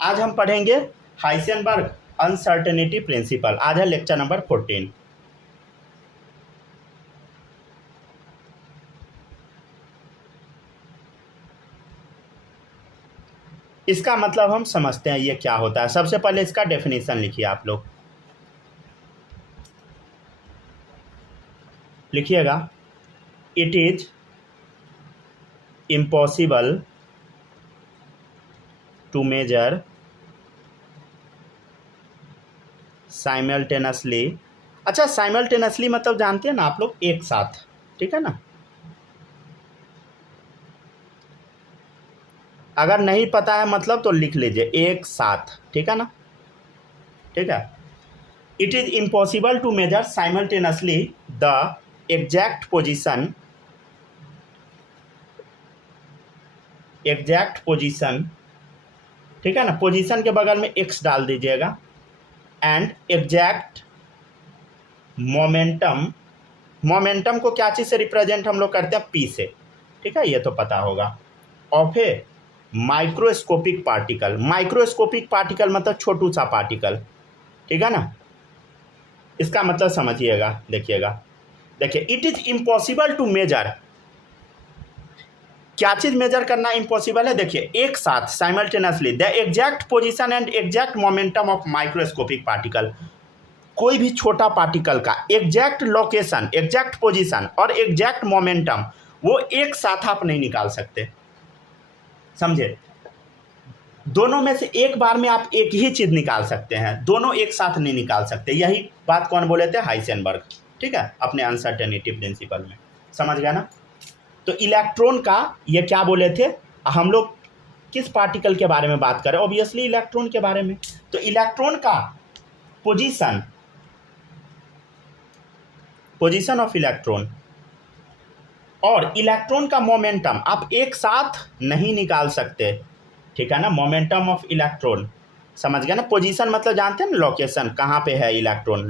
आज हम पढ़ेंगे हाइसेनबर्ग अनसर्टेनिटी प्रिंसिपल। आज है लेक्चर नंबर 14। इसका मतलब हम समझते हैं ये क्या होता है। सबसे पहले इसका डेफिनेशन लिखिए, आप लोग लिखिएगा। It is impossible to measure simultaneously. अच्छा, साइमल्टेनियसली मतलब जानते हैं ना आप लोग, एक साथ, ठीक है ना। अगर नहीं पता है मतलब तो लिख लीजिए एक साथ, ठीक है ना, ठीक है। It is impossible to measure simultaneously the exact position ठीक है ना, पोजीशन के बगल में एक्स डाल दीजिएगा, एंड एग्जैक्ट मोमेंटम को क्या चीज़ से रिप्रेजेंट हम लोग करते हैं, पी से, ठीक है, ये तो पता होगा। ऑफ ए माइक्रोस्कोपिक पार्टिकल मतलब छोटू सा पार्टिकल, ठीक है ना। इसका मतलब समझिएगा, देखिए it is impossible to measure, क्या चीज मेजर करना इम्पॉसिबल है। देखिए एक साथ simultaneously the exact position and exact momentum of microscopic particle, कोई भी छोटा पार्टिकल का एग्जैक्ट लोकेशन, एग्जैक्ट पोजीशन और एग्जैक्ट मोमेंटम, वो एक साथ आप नहीं निकाल सकते, समझे। दोनों में से एक बार में आप एक ही चीज निकाल सकते हैं, दोनों एक साथ नहीं निकाल सकते। यही बात कौन बोले थे, हाइसेनबर्ग, ठीक है, अपने अनसर्टेनिटी प्रिंसिपल में। समझ गया ना। तो इलेक्ट्रॉन का ये क्या बोले थे, हम लोग किस पार्टिकल के बारे में बात करें, ऑब्वियसली इलेक्ट्रॉन के बारे में। तो इलेक्ट्रॉन का पोजीशन ऑफ इलेक्ट्रॉन और इलेक्ट्रॉन का मोमेंटम आप एक साथ नहीं निकाल सकते, ठीक है ना। मोमेंटम ऑफ इलेक्ट्रॉन, समझ गया ना। पोजीशन मतलब जानते हैं ना, लोकेशन, कहाँ पे है इलेक्ट्रॉन,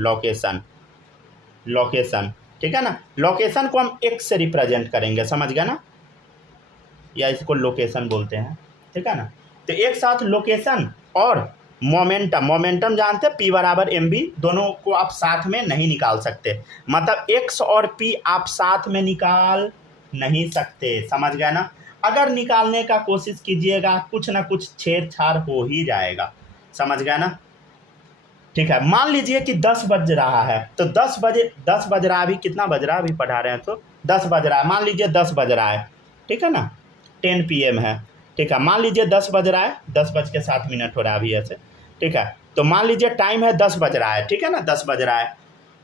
लोकेशन, ठीक है ना। लोकेशन को हम एक्स से रिप्रेजेंट करेंगे, समझ गया ना, या इसको लोकेशन बोलते हैं, ठीक है ना। तो एक साथ लोकेशन और मोमेंटम जानते हैं, P बराबर mv, दोनों को आप साथ में नहीं निकाल सकते। मतलब x और p आप साथ में निकाल नहीं सकते, समझ गया ना। अगर निकालने का कोशिश कीजिएगा कुछ ना कुछ छेड़छाड़ हो ही जाएगा, समझ गया ना, ठीक है। मान लीजिए कि 10 बज रहा है, तो 10 बज रहा है, अभी कितना बज रहा है, अभी पढ़ा रहे हैं तो 10 बज रहा है, मान लीजिए 10 बज रहा है, ठीक है ना, 10 PM है, ठीक है। मान लीजिए 10 बज रहा है, 10:07 हो रहा है अभी ऐसे, ठीक है। तो मान लीजिए टाइम है 10 बज रहा है, ठीक है ना, 10 बज रहा है।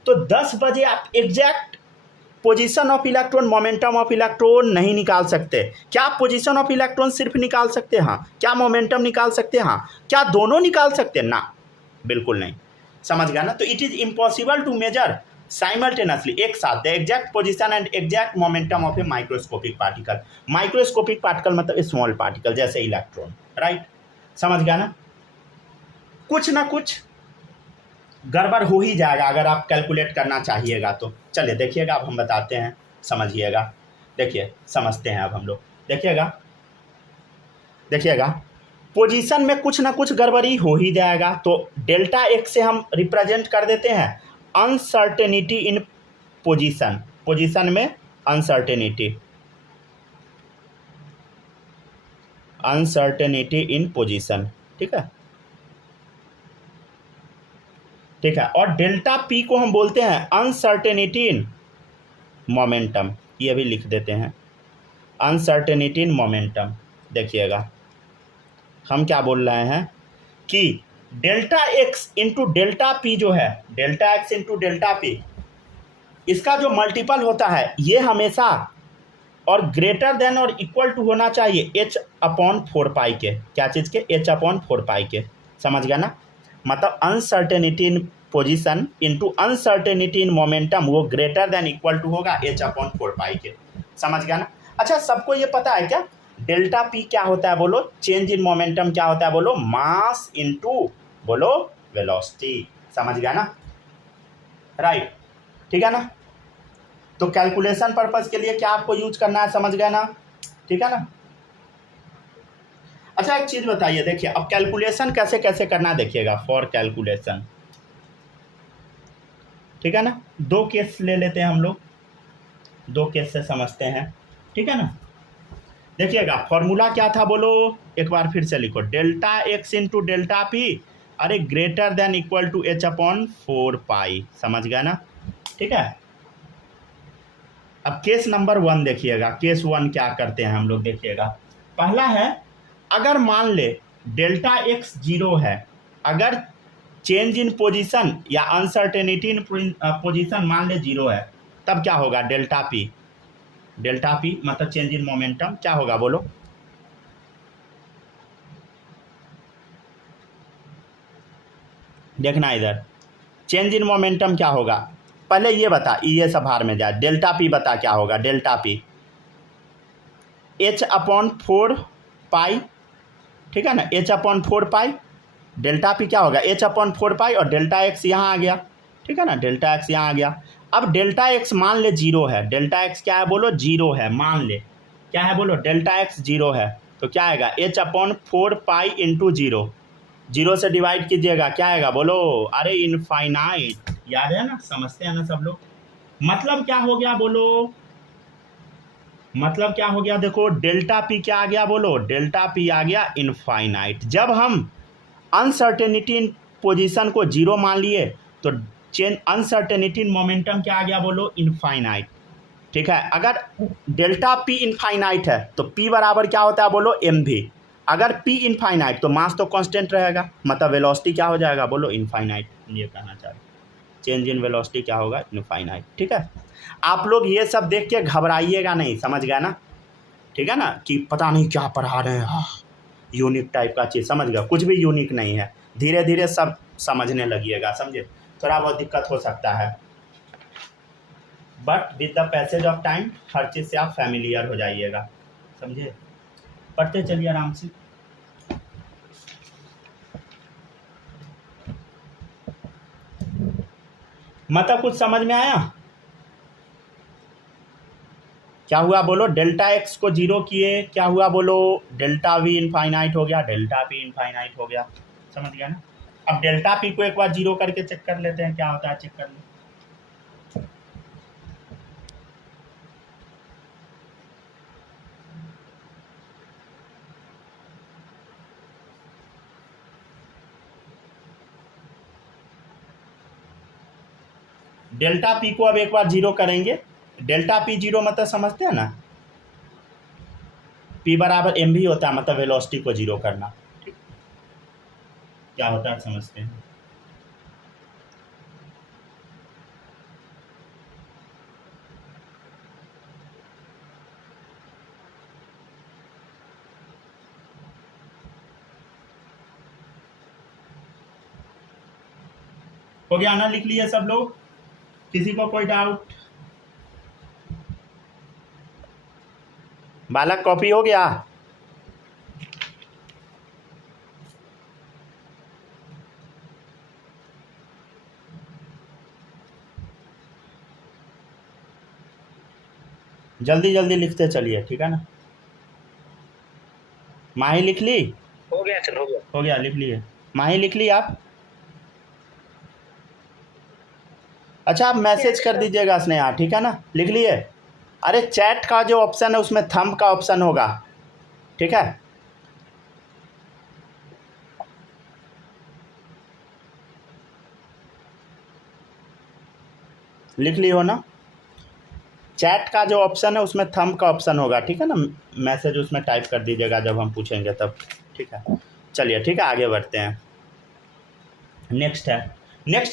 तो 10 बजे आप exact position of electron, momentum of electron नहीं निकाल सकते। क्या आप पोजीशन ऑफ इलेक्ट्रॉन सिर्फ निकाल सकते हैं, हाँ। क्या मोमेंटम निकाल सकते हैं, हाँ। क्या दोनों निकाल सकते हैं, ना, बिल्कुल नहीं, समझ गया ना। तो it is impossible to measure simultaneously, एक साथ, the exact position and exact momentum of a microscopic particle. Microscopic particle मतलब स्मॉल पार्टिकल, जैसे इलेक्ट्रॉन, राइट, समझ गया ना। कुछ ना कुछ गड़बड़ हो ही जाएगा अगर आप कैलकुलेट करना चाहिएगा तो। चलिए देखिएगा, अब हम बताते हैं, समझिएगा। देखिए समझते हैं अब हम लोग, देखिएगा पोजीशन में कुछ ना कुछ गड़बड़ी हो ही जाएगा। तो डेल्टा एक्स से हम रिप्रेजेंट कर देते हैं अनसर्टेनिटी इन पोजीशन में अनसर्टेनिटी इन पोजीशन, ठीक है, ठीक है। और डेल्टा पी को हम बोलते हैं अनसर्टेनिटी इन मोमेंटम, ये भी लिख देते हैं, अनसर्टेनिटी इन मोमेंटम। देखिएगा हम क्या बोल रहे हैं कि delta x into delta P जो है, delta x into delta P, इसका जो मल्टीपल होता है ये हमेशा और ग्रेटर देन और इक्वल टू होना चाहिए h/4 के, क्या चीज़ के, h/4 के, समझ गया ना। मतलब uncertainty in position into uncertainty in momentum, वो ग्रेटर देन इक्वल टू होगा h/4 के, समझ गया ना। अच्छा, सबको ये पता है क्या, डेल्टा पी क्या होता है, बोलो। चेंज इन मोमेंटम क्या होता है, बोलो। मास इंटू, बोलो, वेलोसिटी, समझ गया ना, राइट, ठीक है ना। तो कैलकुलेशन पर्पस के लिए क्या आपको यूज करना है, समझ गया ना, ठीक है ना। अच्छा एक चीज़ बताइए, देखिए अब कैलकुलेशन कैसे कैसे करना देखिएगा। फॉर कैलकुलेशन, ठीक है ना, दो केस ले लेते हैं हम लोग, दो केस से समझते हैं, ठीक है ना। देखिएगा फॉर्मूला क्या था बोलो, एक बार फिर से लिखो, delta x into delta p, अरे greater than equal to h upon 4 pi, समझ गया ना, ठीक है। अब केस नंबर 1 देखिएगा, केस 1 क्या करते हैं हम लोग देखिएगा। पहला है, अगर मान ले डेल्टा एक्स 0 है, अगर चेंज इन पोजीशन या अनसर्टेनिटी इन पोजीशन मान ले 0 है, तब क्या होगा, डेल्टा पी, डेल्टा पी मतलब चेंज इन मोमेंटम क्या होगा बोलो। देखना इधर, चेंज इन मोमेंटम क्या होगा, पहले ये बता, ये सब भार में जाए, डेल्टा पी बता क्या होगा, डेल्टा पी एच अपॉन 4 पाई, ठीक है ना, एच अपॉन 4 पाई, डेल्टा पी क्या होगा, एच अपॉन 4 पाई, और डेल्टा एक्स यहाँ आ गया, ठीक है ना, डेल्टा एक्स यहाँ आ गया। अब डेल्टा एक्स मान ले 0 है, डेल्टा एक्स क्या है बोलो, 0 है, मान ले क्या है बोलो, डेल्टा एक्स 0 है, तो क्या आएगा, एच अपॉन 4 पाई इंटू 0, 0 से डिवाइड कीजिएगा, क्या आएगा बोलो, अरे इनफाइनाइट, याद है ना, समझते हैं ना सब लोग। मतलब क्या हो गया बोलो, मतलब क्या हो गया, देखो डेल्टा पी क्या आ गया बोलो, डेल्टा पी आ गया इनफाइनाइट। जब हम अनसर्टेनिटी इन पोजीशन को 0 मान लिए तो चेंज अनसर्टेनिटी इन मोमेंटम क्या आ गया बोलो, इनफाइनाइट, ठीक है। अगर डेल्टा पी इनफाइनाइट है तो पी बराबर क्या होता है बोलो, एम भी। अगर पी इनफाइनाइट तो मास तो कांस्टेंट रहेगा, मतलब वेलोसिटी क्या हो जाएगा बोलो, इनफाइनाइट, ये कहना चाह रहे, चेंज इन वेलोसिटी क्या होगा, इनफाइनाइट, ठीक है। आप लोग ये सब देख के घबराइएगा नहीं, समझ गया ना, ठीक है ना, कि पता नहीं क्या पढ़ा रहे हैं, यूनिक टाइप का चीज़, समझ गया, कुछ भी यूनिक नहीं है, धीरे धीरे सब समझने लगिएगा, समझे, थोड़ा बहुत दिक्कत हो सकता है, but with the passage of time हर चीज़ से आप फैमिलियर हो जाइएगा, समझे। पढ़ते चलिए आराम से। मतलब कुछ समझ में आया, क्या हुआ बोलो, डेल्टा एक्स को 0 किए, क्या हुआ बोलो, डेल्टा वी इनफाइनाइट हो गया, डेल्टा पी इनफाइनाइट हो गया, समझ गया ना। अब डेल्टा पी को एक बार 0 करके चेक कर लेते हैं, क्या होता है, चेक कर लो। डेल्टा पी को अब एक बार 0 करेंगे, डेल्टा पी 0 मतलब समझते हैं ना, पी बराबर एम भी होता है, मतलब वेलोसिटी को 0 करना, ठीक, क्या होता है समझते हैं। हो गया ना, लिख लिए सब लोग, किसी को कोई डाउट, बालक कॉपी हो गया, जल्दी जल्दी लिखते चलिए, ठीक है ना। माही लिख ली, हो गया सर, हो गया, हो गया, लिख लिए, माही लिख ली आप। अच्छा आप मैसेज कर दीजिएगा स्नेहा, ठीक है ना, लिख लिए। अरे चैट का जो ऑप्शन है उसमें थंब का ऑप्शन होगा, ठीक है, लिख ली हो ना, चैट का जो ऑप्शन है उसमें थंब का ऑप्शन होगा, ठीक है ना, मैसेज उसमें टाइप कर दीजिएगा जब हम पूछेंगे तब, ठीक है। चलिए ठीक है, आगे बढ़ते हैं। नेक्स्ट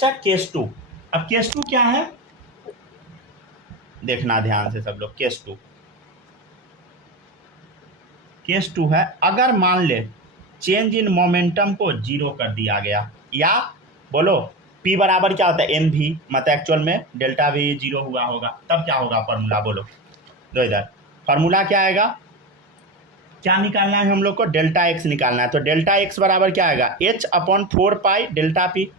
है केस 2। अब केस 2 क्या है, देखना ध्यान से सब लोग, केस 2 है, अगर मान ले चेंज इन मोमेंटम को 0 कर दिया गया, या बोलो P बराबर क्या होता है, एम भी, मतलब एक्चुअल में डेल्टा भी 0 हुआ होगा, तब क्या होगा फॉर्मूला बोलो, दो इधर फॉर्मूला क्या आएगा, क्या निकालना है हम लोग को, डेल्टा एक्स निकालना है, तो डेल्टा एक्स बराबर क्या आएगा, H upon 4 pi delta P,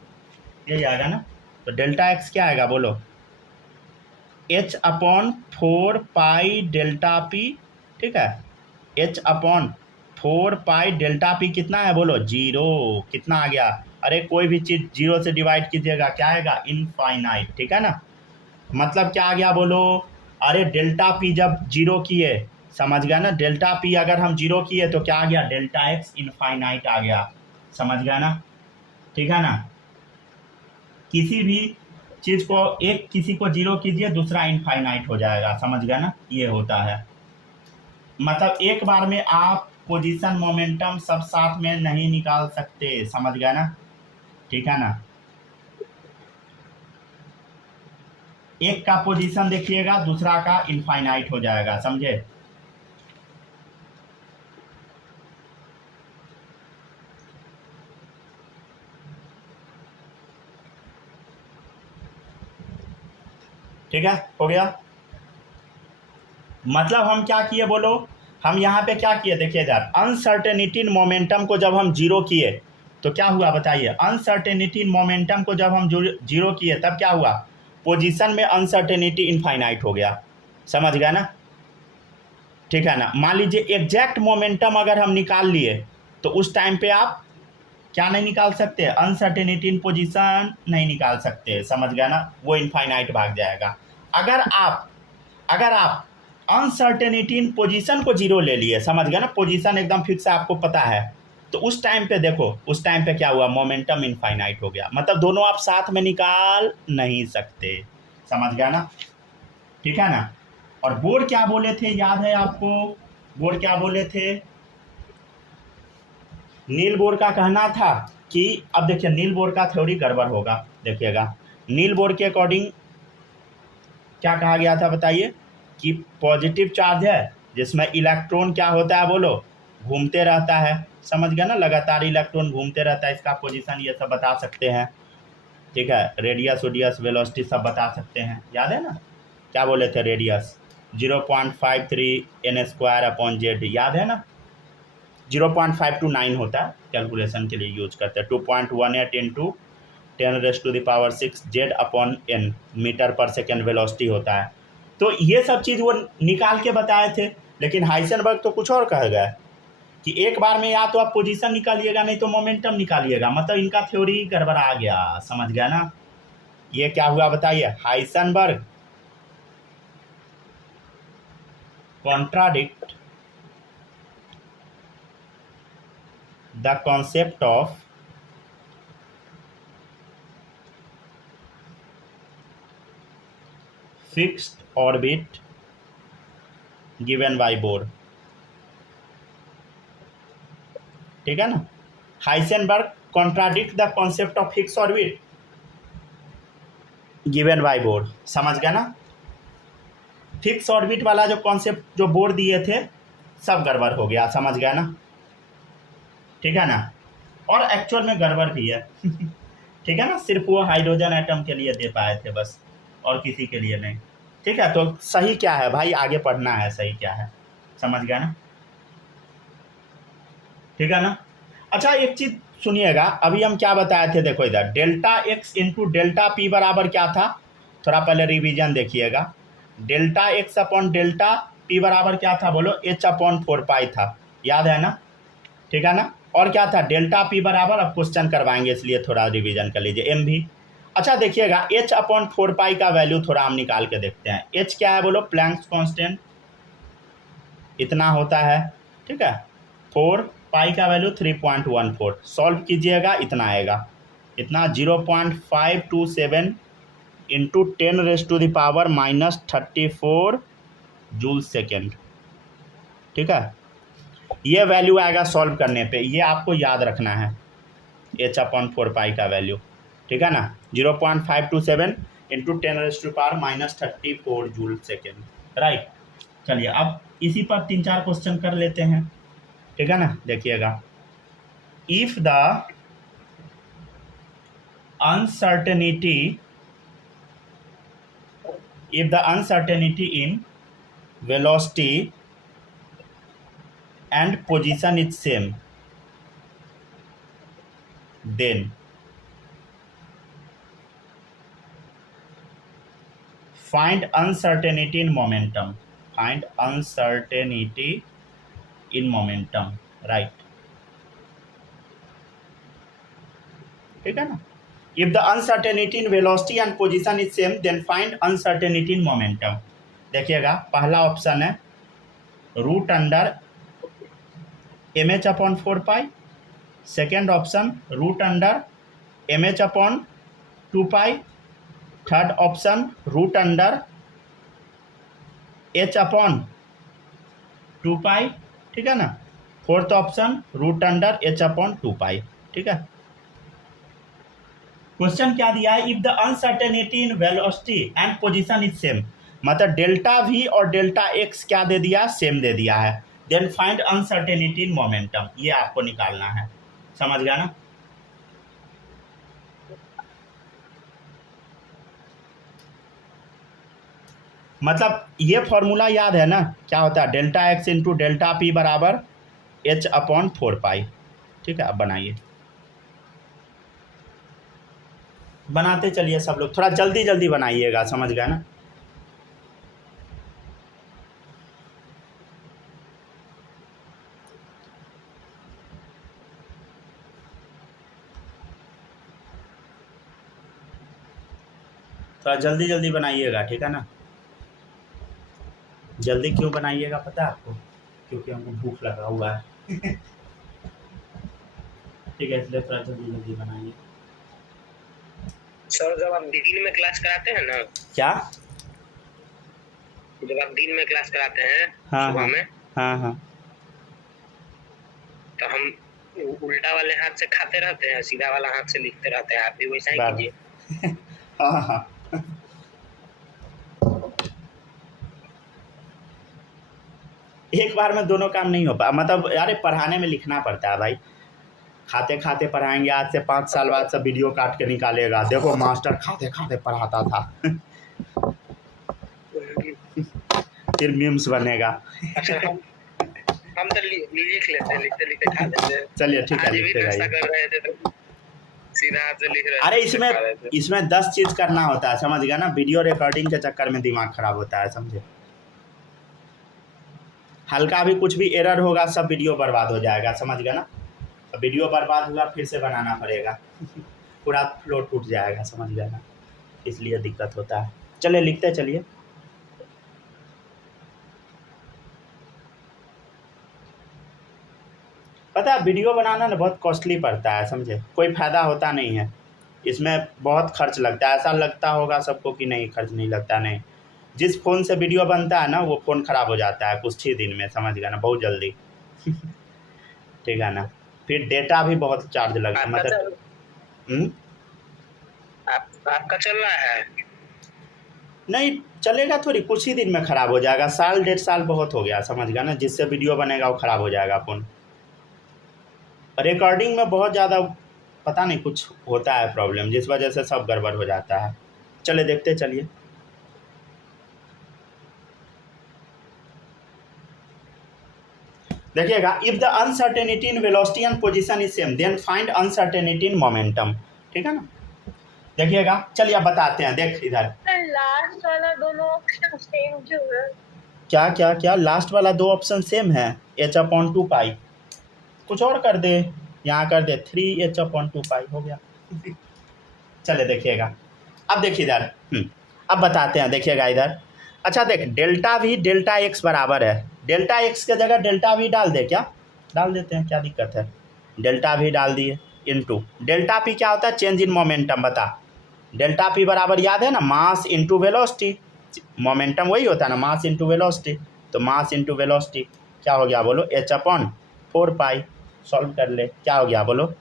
यही आएगा ना, तो डेल्टा एक्स क्या आएगा बोलो, H upon 4 pi delta P, ठीक है, H upon 4 pi delta P कितना है बोलो, 0। कितना आ गया, अरे कोई भी चीज़ 0 से डिवाइड कीजिएगा क्या आएगा, इनफाइनाइट, ठीक है ना। मतलब क्या आ गया बोलो, अरे डेल्टा पी जब 0 किए, समझ गया ना, डेल्टा पी अगर हम 0 किए तो क्या आ गया, डेल्टा एक्स इनफाइनाइट आ गया, समझ गया ना, ठीक है ना। किसी भी चीज़ को एक किसी को 0 कीजिए, दूसरा इनफाइनाइट हो जाएगा, समझ गया ना, ये होता है। मतलब एक बार में आप पोजीशन मोमेंटम सब साथ में नहीं निकाल सकते, समझ गया ना, ठीक है ना। एक का पोजीशन देखिएगा, दूसरा का इनफाइनाइट हो जाएगा, समझे। ठीक है, हो गया। मतलब हम क्या किए बोलो, हम यहाँ पे क्या किए, देखिए इधर अनसर्टेनिटी इन मोमेंटम को जब हम 0 किए तो क्या हुआ बताइए, अनसर्टेनिटी इन मोमेंटम को जब हम 0 किए तब क्या हुआ, पोजीशन में अनसर्टेनिटी इनफाइनाइट हो गया, समझ गया ना, ठीक है ना। मान लीजिए एग्जैक्ट मोमेंटम अगर हम निकाल लिए तो उस टाइम पे आप क्या नहीं निकाल सकते, अनसर्टेनिटी इन पोजीशन नहीं निकाल सकते, समझ गया ना, वो इनफाइनाइट भाग जाएगा। अगर आप अनसर्टेनिटी इन पोजीशन को 0 ले लिए, समझ गया ना, पोजीशन एकदम फिक्स है, आपको पता है, तो उस टाइम पे देखो, उस टाइम पे क्या हुआ, मोमेंटम इनफाइनाइट हो गया। मतलब दोनों आप साथ में निकाल नहीं सकते, समझ गया ना, ठीक है ना। और बोर क्या बोले थे, याद है आपको, बोर क्या बोले थे, नील बोर का कहना था कि, अब देखिए नील बोर का थ्योरी गड़बड़ होगा, देखिएगा नील बोर के अकॉर्डिंग क्या कहा गया था बताइए, कि पॉजिटिव चार्ज है जिसमें इलेक्ट्रॉन क्या होता है बोलो, घूमते रहता है, समझ गया ना, लगातार इलेक्ट्रॉन घूमते रहता है, इसका पोजीशन ये सब बता सकते हैं, ठीक है, रेडियस ओडियस वेलोसिटी सब बता सकते हैं, याद है ना, क्या बोले थे, रेडियस 0.53 n² z, याद है ना, 0.529 होता है, कैलकुलेशन के लिए यूज करते हैं, 2.18 इंटू 10⁻⁶ z/n मीटर पर सेकेंड वेलोसिटी होता है। तो ये सब चीज़ वो निकाल के बताए थे, लेकिन हाइसेनबर्ग तो कुछ और कह गया कि एक बार में या तो आप पोजीशन निकालिएगा नहीं तो मोमेंटम निकालिएगा, मतलब इनका थ्योरी गड़बड़ा गया, समझ गया ना। ये क्या हुआ बताइए, Heisenberg contradict the concept of fixed orbit given by Bohr, ठीक है ना। Heisenberg contradict the concept of fix orbit given by Bohr, समझ गया ना। फिक्स ऑर्बिट वाला जो कॉन्सेप्ट जो बोर दिए थे सब गड़बड़ हो गया, समझ गया ना, ठीक है ना। और एक्चुअल में गड़बड़ भी है ठीक है ना, सिर्फ वो हाइड्रोजन एटम के लिए दे पाए थे बस, और किसी के लिए नहीं, ठीक है। तो सही क्या है भाई, आगे पढ़ना है, सही क्या है, समझ गया ना, ठीक है ना। अच्छा एक चीज सुनिएगा, अभी हम क्या बताए थे, देखो इधर delta x into delta P बराबर क्या था, थोड़ा पहले रिवीजन देखिएगा, delta x upon delta P बराबर क्या था बोलो, h/4 था, याद है ना, ठीक है ना। और क्या था, डेल्टा पी बराबर, अब क्वेश्चन करवाएंगे इसलिए थोड़ा रिवीजन कर लीजिए, एम भी। अच्छा देखिएगा h/4 का वैल्यू थोड़ा हम निकाल के देखते हैं, h क्या है बोलो, प्लैंक्स कांस्टेंट इतना होता है, ठीक है, 4 पाई का वैल्यू 3.14, सॉल्व कीजिएगा इतना आएगा, इतना 0.527 इंटू 10⁻⁻34 जूल सेकेंड, ठीक है, ये वैल्यू आएगा सॉल्व करने पे, ये आपको याद रखना है, h/4 का वैल्यू, ठीक है ना, 0.527 इंटू 10⁻⁻34 जूल सेकेंड, राइट। चलिए अब इसी पर 3-4 क्वेश्चन कर लेते हैं, ठीक है ना, देखिएगा, if the uncertainty in velocity and position is same, then find uncertainty in momentum, right, ठीक है ना। If the uncertainty in velocity and position is same then find uncertainty in momentum. देखिएगा पहला ऑप्शन है root under mh/4 second option root under mh/2, third option root under h/2, ठीक है ना। Fourth option root under h/2, ठीक है। Question क्या दिया है, if the uncertainty in velocity and position is same, मतलब डेल्टा वी और डेल्टा एक्स क्या दे दिया, सेम दे दिया है, then find uncertainty in momentum, ये आपको निकालना है, समझ गया ना। मतलब ये फॉर्मूला याद है ना, क्या होता है, delta x into delta P बराबर h/4 ठीक है। अब बनाइए, बनाते चलिए सब लोग, थोड़ा जल्दी जल्दी बनाइएगा, समझ गए ना। थोड़ा जल्दी जल्दी बनाइएगा, ठीक है ना। जल्दी क्यों बनाइएगा पता है आपको, क्योंकि हमको भूख लगा हुआ है ठीक है, इसलिए थोड़ा जल्दी जल्दी बनाइए। सर जब आप दिन में क्लास कराते हैं ना, क्या जब आप दिन में क्लास कराते हैं हाँ सुबह हाँ में, हाँ तो हम उल्टा वाले हाथ से खाते रहते हैं, सीधा वाला हाथ से लिखते रहते हैं, आप भी वैसा ही कीजिए। हाँ हाँ एक बार में दोनों काम नहीं हो पा, मतलब यार पढ़ाने में लिखना पड़ता है भाई, खाते खाते पढ़ाएंगे, आज से 5 साल बाद सब वीडियो काट के निकालेगा, देखो मास्टर खाते खाते पढ़ाता था फिर मीम्स बनेगा अच्छा हम तो लिख लेते हैं, लिखते लिखते खा लेते हैं। चलिए ठीक है, लिखते रहिए। कर रहे थे तो सीधा हाथ से लिख रहे थे। अरे इसमें 10 चीज़ करना होता है, समझ गया ना, वीडियो रिकॉर्डिंग के चक्कर में दिमाग खराब होता है, समझे। हल्का भी कुछ भी एरर होगा सब वीडियो बर्बाद हो जाएगा, समझ गया ना। वीडियो बर्बाद हुआ फिर से बनाना पड़ेगा पूरा फ्लो टूट जाएगा, समझ गया ना, इसलिए दिक्कत होता है। चलिए लिखते चलिए। पता है वीडियो बनाना ना बहुत कॉस्टली पड़ता है, समझे, कोई फ़ायदा होता नहीं है, इसमें बहुत खर्च लगता है। ऐसा लगता होगा सबको कि नहीं खर्च नहीं लगता, नहीं। जिस फ़ोन से वीडियो बनता है ना वो फ़ोन ख़राब हो जाता है कुछ ही दिन में, समझ गया ना, बहुत जल्दी ठीक है ना। फिर डेटा भी बहुत चार्ज लगता है, मतलब आपका चल रहा है नहीं चलेगा थोड़ी, कुछ ही दिन में ख़राब हो जाएगा, साल 1.5 साल बहुत हो गया, समझ गया ना। जिससे वीडियो बनेगा वो ख़राब हो जाएगा फ़ोन। रिकॉर्डिंग में बहुत ज़्यादा पता नहीं कुछ होता है प्रॉब्लम, जिस वजह से सब गड़बड़ हो जाता है। चले देखते चलिए। देखिएगा, if the uncertainty in velocity and position is same then find uncertainty in momentum, ठीक है ना। देखिएगा चलिए अब बताते हैं, देख इधर लास्ट वाला दोनों ऑप्शन सेम जो है, क्या क्या क्या लास्ट वाला 2 ऑप्शन सेम है, h/2 कुछ और कर दे, यहाँ कर दे 3h/2 हो गया चले देखिएगा। अब देखिए इधर अब बताते हैं, देखिएगा इधर। अच्छा देख, डेल्टा वी डेल्टा एक्स बराबर है, डेल्टा एक्स के जगह डेल्टा वी डाल दे, क्या डाल देते हैं, क्या दिक्कत है, डेल्टा वी डाल दिए इनटू डेल्टा पी, क्या होता है चेंज इन मोमेंटम, बता। डेल्टा पी बराबर याद है ना, मास इंटू वेलोसिटी, मोमेंटम वही होता है ना, मास इंटू वेलोसिटी, तो मास इंटू वेलोसिटी क्या हो गया बोलो, h/4 सॉल्व कर ले, क्या हो गया बोलो।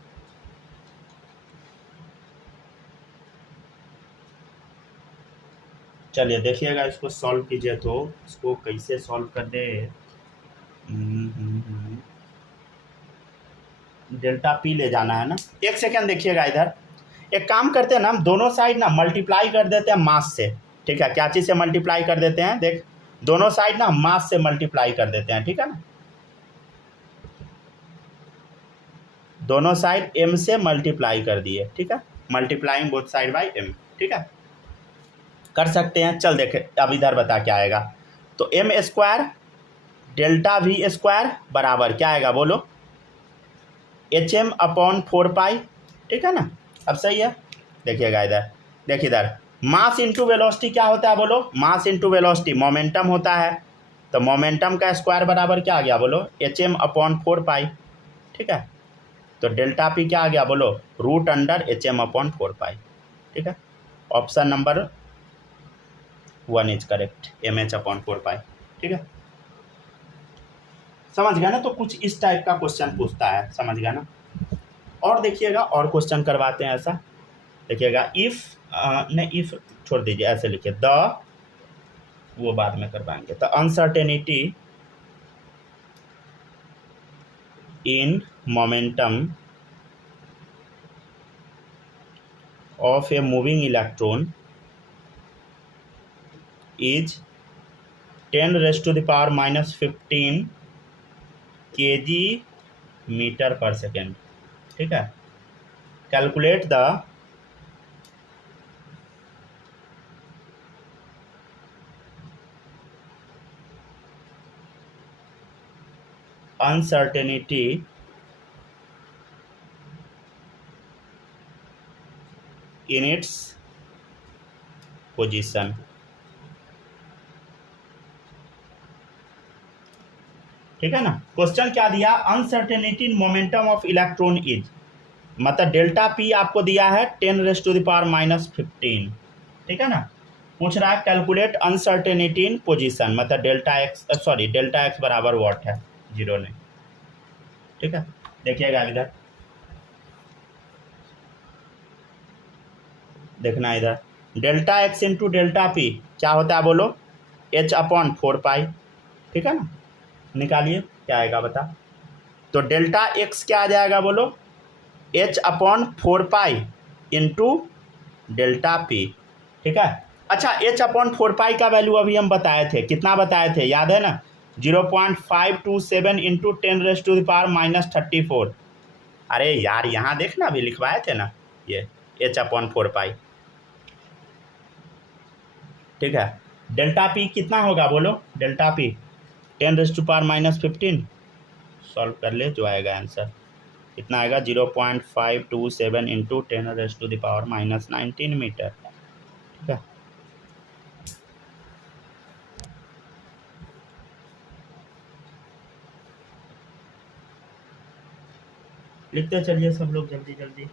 चलिए देखिएगा, इसको सॉल्व कीजिए, तो इसको कैसे सॉल्व कर दे। डेल्टा पी ले जाना है ना, एक सेकेंड देखिएगा इधर। एक काम करते हैं ना, हम दोनों साइड ना मल्टीप्लाई कर देते हैं मास से, ठीक है। क्या चीज़ से मल्टीप्लाई कर देते हैं, देख दोनों साइड ना मास से मल्टीप्लाई कर देते हैं, ठीक है ना। दोनों साइड m से मल्टीप्लाई कर दिए, ठीक है, multiplying both side by m, ठीक है, कर सकते हैं। चल देखे अब इधर बता क्या आएगा, तो m² डेल्टा v² बराबर क्या आएगा बोलो, HM/4 पाई, ठीक है ना। अब सही है, देखिएगा इधर, देखिए इधर मास इंटू वेलोसिटी क्या होता है बोलो, मास इंटू वेलोसिटी मोमेंटम होता है, तो मोमेंटम का स्क्वायर बराबर क्या आ गया बोलो, HM/4 पाई, ठीक है। तो डेल्टा पी क्या आ गया बोलो, √HM/4 पाई, ठीक है। Option number 1 is correct, MH/4 पाई, ठीक है। समझ गया ना। तो कुछ इस टाइप का क्वेश्चन पूछता है, समझ गया ना। और देखिएगा और क्वेश्चन करवाते हैं ऐसा, देखिएगा इफ नहीं, इफ छोड़ दीजिए, ऐसे लिखिए द, वो बाद में करवाएंगे। तो uncertainty in momentum of a moving electron is 10 raised to the power minus 15 kg meter per second, ठीक है। Calculate the uncertainty in its position, ठीक है ना। क्वेश्चन क्या दिया, uncertainty in momentum of electron is, मतलब डेल्टा पी आपको दिया है 10 रेज़ टू द पावर -15, ठीक है ना। पूछ रहा है कैलकुलेट अनसर्टेनिटी इन पोजीशन, मतलब डेल्टा एक्स बराबर वॉट है, 0 नहीं, ठीक है। देखिएगा इधर, देखना इधर, delta x into delta P क्या होता है बोलो, H/4 पाई, ठीक है ना। निकालिए क्या आएगा बता। तो डेल्टा एक्स क्या आ जाएगा बोलो, H/4 pi into delta P, ठीक है। अच्छा, H/4 पाई का वैल्यू अभी हम बताए थे, कितना बताए थे याद है ना, 0.527 into 10 raise to the power -34। अरे यार यहाँ देखना, अभी लिखवाए थे ना ये H/4 पाई, ठीक है। डेल्टा पी कितना होगा बोलो, delta P 10 raise to power -15, solve कर ले, जो आएगा आंसर कितना आएगा, 0.527 into 10 raise to the power -19 metre, ठीक है। लिखते चलिए सब लोग जल्दी जल्दी।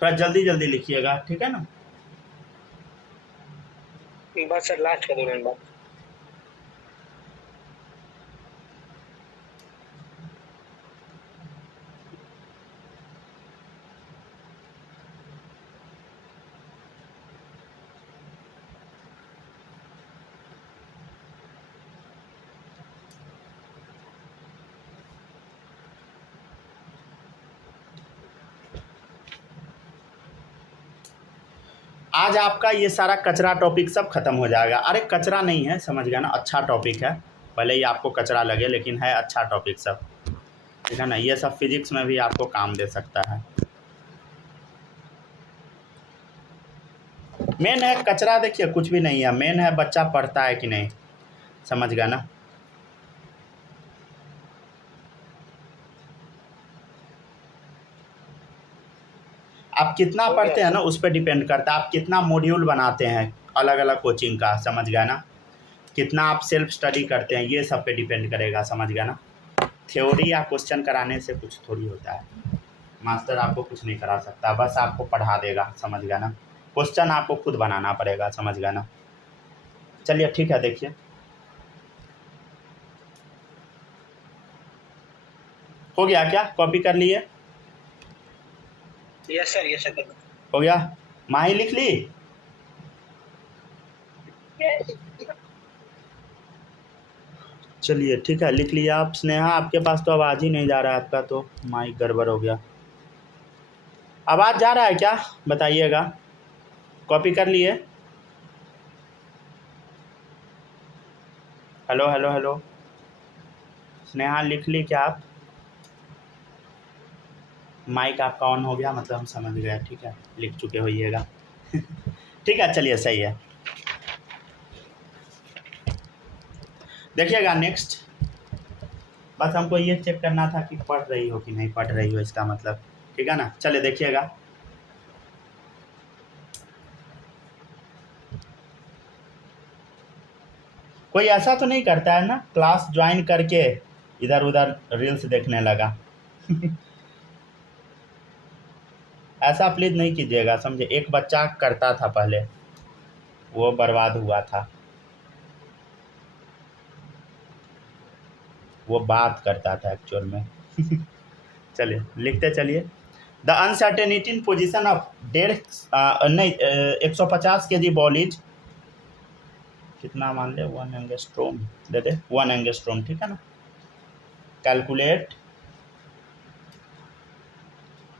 थोड़ा जल्दी जल्दी लिखिएगा, ठीक है ना। बस सर लास्ट का 2 मिनट बाद। आज आपका ये सारा कचरा टॉपिक सब खत्म हो जाएगा। अरे कचरा नहीं है, समझ गया ना, अच्छा टॉपिक है, भले ही आपको कचरा लगे लेकिन है अच्छा टॉपिक सब, ठीक है ना। ये सब फिजिक्स में भी आपको काम दे सकता है। मेन है कचरा, देखिए कुछ भी नहीं है, मेन है बच्चा पढ़ता है कि नहीं, समझ गया ना। आप कितना पढ़ते हैं ना उस पर डिपेंड करता है, आप कितना मॉड्यूल बनाते हैं अलग अलग कोचिंग का, समझ गया ना। कितना आप सेल्फ स्टडी करते हैं, ये सब पे डिपेंड करेगा, समझ गया ना। थ्योरी या क्वेश्चन कराने से कुछ थोड़ी होता है, मास्टर आपको कुछ नहीं करा सकता, बस आपको पढ़ा देगा, समझ गया ना। क्वेश्चन आपको खुद बनाना पड़ेगा, समझ गया ना। चलिए ठीक है, देखिए हो गया क्या, कॉपी कर लिए, यस सर हो गया। माही लिख ली, Yes. चलिए ठीक है, लिख लिया आप। स्नेहा आपके पास तो आवाज़ ही नहीं जा रहा है, आपका तो माइक गड़बड़ हो गया। आवाज़ जा रहा है क्या, बताइएगा। कॉपी कर लिए? हेलो हेलो हेलो, स्नेहा लिख ली क्या आप? माइक आपका ऑन हो गया, मतलब हम समझ गए। ठीक है, लिख चुके होइएगा। ठीक है, चलिए सही है। देखिएगा नेक्स्ट, बस हमको ये चेक करना था कि पढ़ रही हो कि नहीं पढ़ रही हो, इसका मतलब। ठीक है ना, चलिए देखिएगा। कोई ऐसा तो नहीं करता है ना, क्लास ज्वाइन करके इधर उधर रील्स देखने लगा। ऐसा प्लीज़ नहीं कीजिएगा, समझे। एक बच्चा करता था पहले, वो बर्बाद हुआ था। वो बात करता था एक्चुअल में। चलिए लिखते चलिए। The uncertainty in position of 150 kg ball is, कितना मान ले, 1 एंगस्ट्रोम दे दे, 1 एंगस्ट्रोम। ठीक है ना। Calculate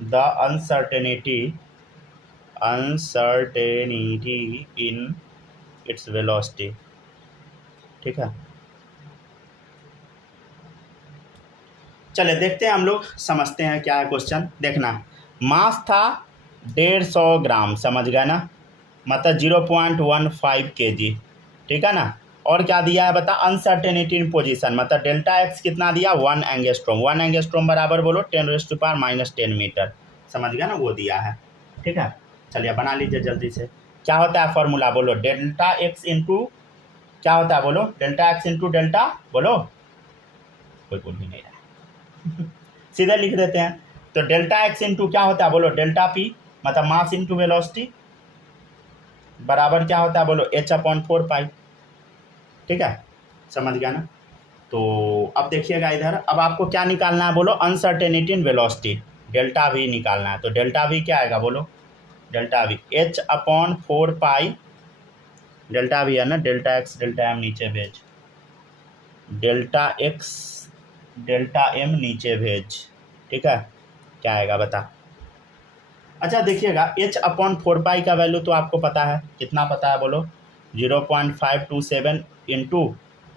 the uncertainty in its velocity. ठीक है, चलिए देखते हैं हम लोग, समझते हैं क्या है क्वेश्चन। देखना, मास था 150 ग्राम, समझ गए ना, मतलब 0.15 kg। ठीक है ना। और क्या दिया है बता, अनसर्टेनिटी इन पोजीशन, मतलब डेल्टा एक्स कितना दिया, 1 एंगस्ट्रोम। 1 एंगस्ट्रोम बराबर बोलो 10⁻⁻10 मीटर, समझ गया ना, वो दिया है। ठीक है, चलिए बना लीजिए जल्दी से। क्या होता है फॉर्मूला, बोलो। डेल्टा एक्स इंटू, क्या होता है बोलो, डेल्टा एक्स इंटू डेल्टा, बोलो। कोई बोल ही नहीं रहा, सीधे लिख देते हैं। तो डेल्टा एक्स इंटू क्या होता है बोलो, डेल्टा पी, मतलब मास इंटू वेलोसिटी, बराबर क्या होता है बोलो, h/4 पाई। ठीक है, समझ गया ना। तो अब देखिएगा इधर, अब आपको क्या निकालना है बोलो, uncertainty in velocity, delta we निकालना है। तो डेल्टा वी क्या आएगा बोलो, delta we h/4 pi, delta we है ना, डेल्टा एक्स डेल्टा एम नीचे भेज, डेल्टा एक्स डेल्टा एम नीचे भेज। ठीक है, क्या आएगा बता। अच्छा देखिएगा, h/4 पाई का वैल्यू तो आपको पता है, कितना पता है बोलो, 0.527 इंटू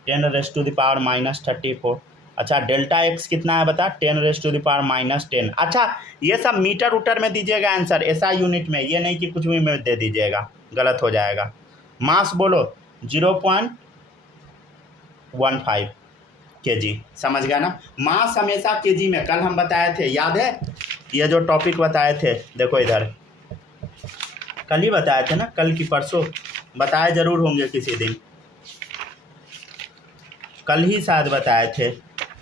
10⁻⁻34। अच्छा डेल्टा एक्स कितना है बता, 10⁻⁻10। अच्छा ये सब मीटर उटर में दीजिएगा आंसर, ऐसा यूनिट में, ये नहीं कि कुछ भी में दे दीजिएगा, गलत हो जाएगा। मास बोलो 0.15 kg, समझ गया ना। मास हमेशा केजी में, कल हम बताए थे, याद है, ये जो टॉपिक बताए थे, देखो इधर, कल ही बताए थे ना, कल की परसों बताए जरूर होंगे किसी दिन, कल ही शायद बताए थे,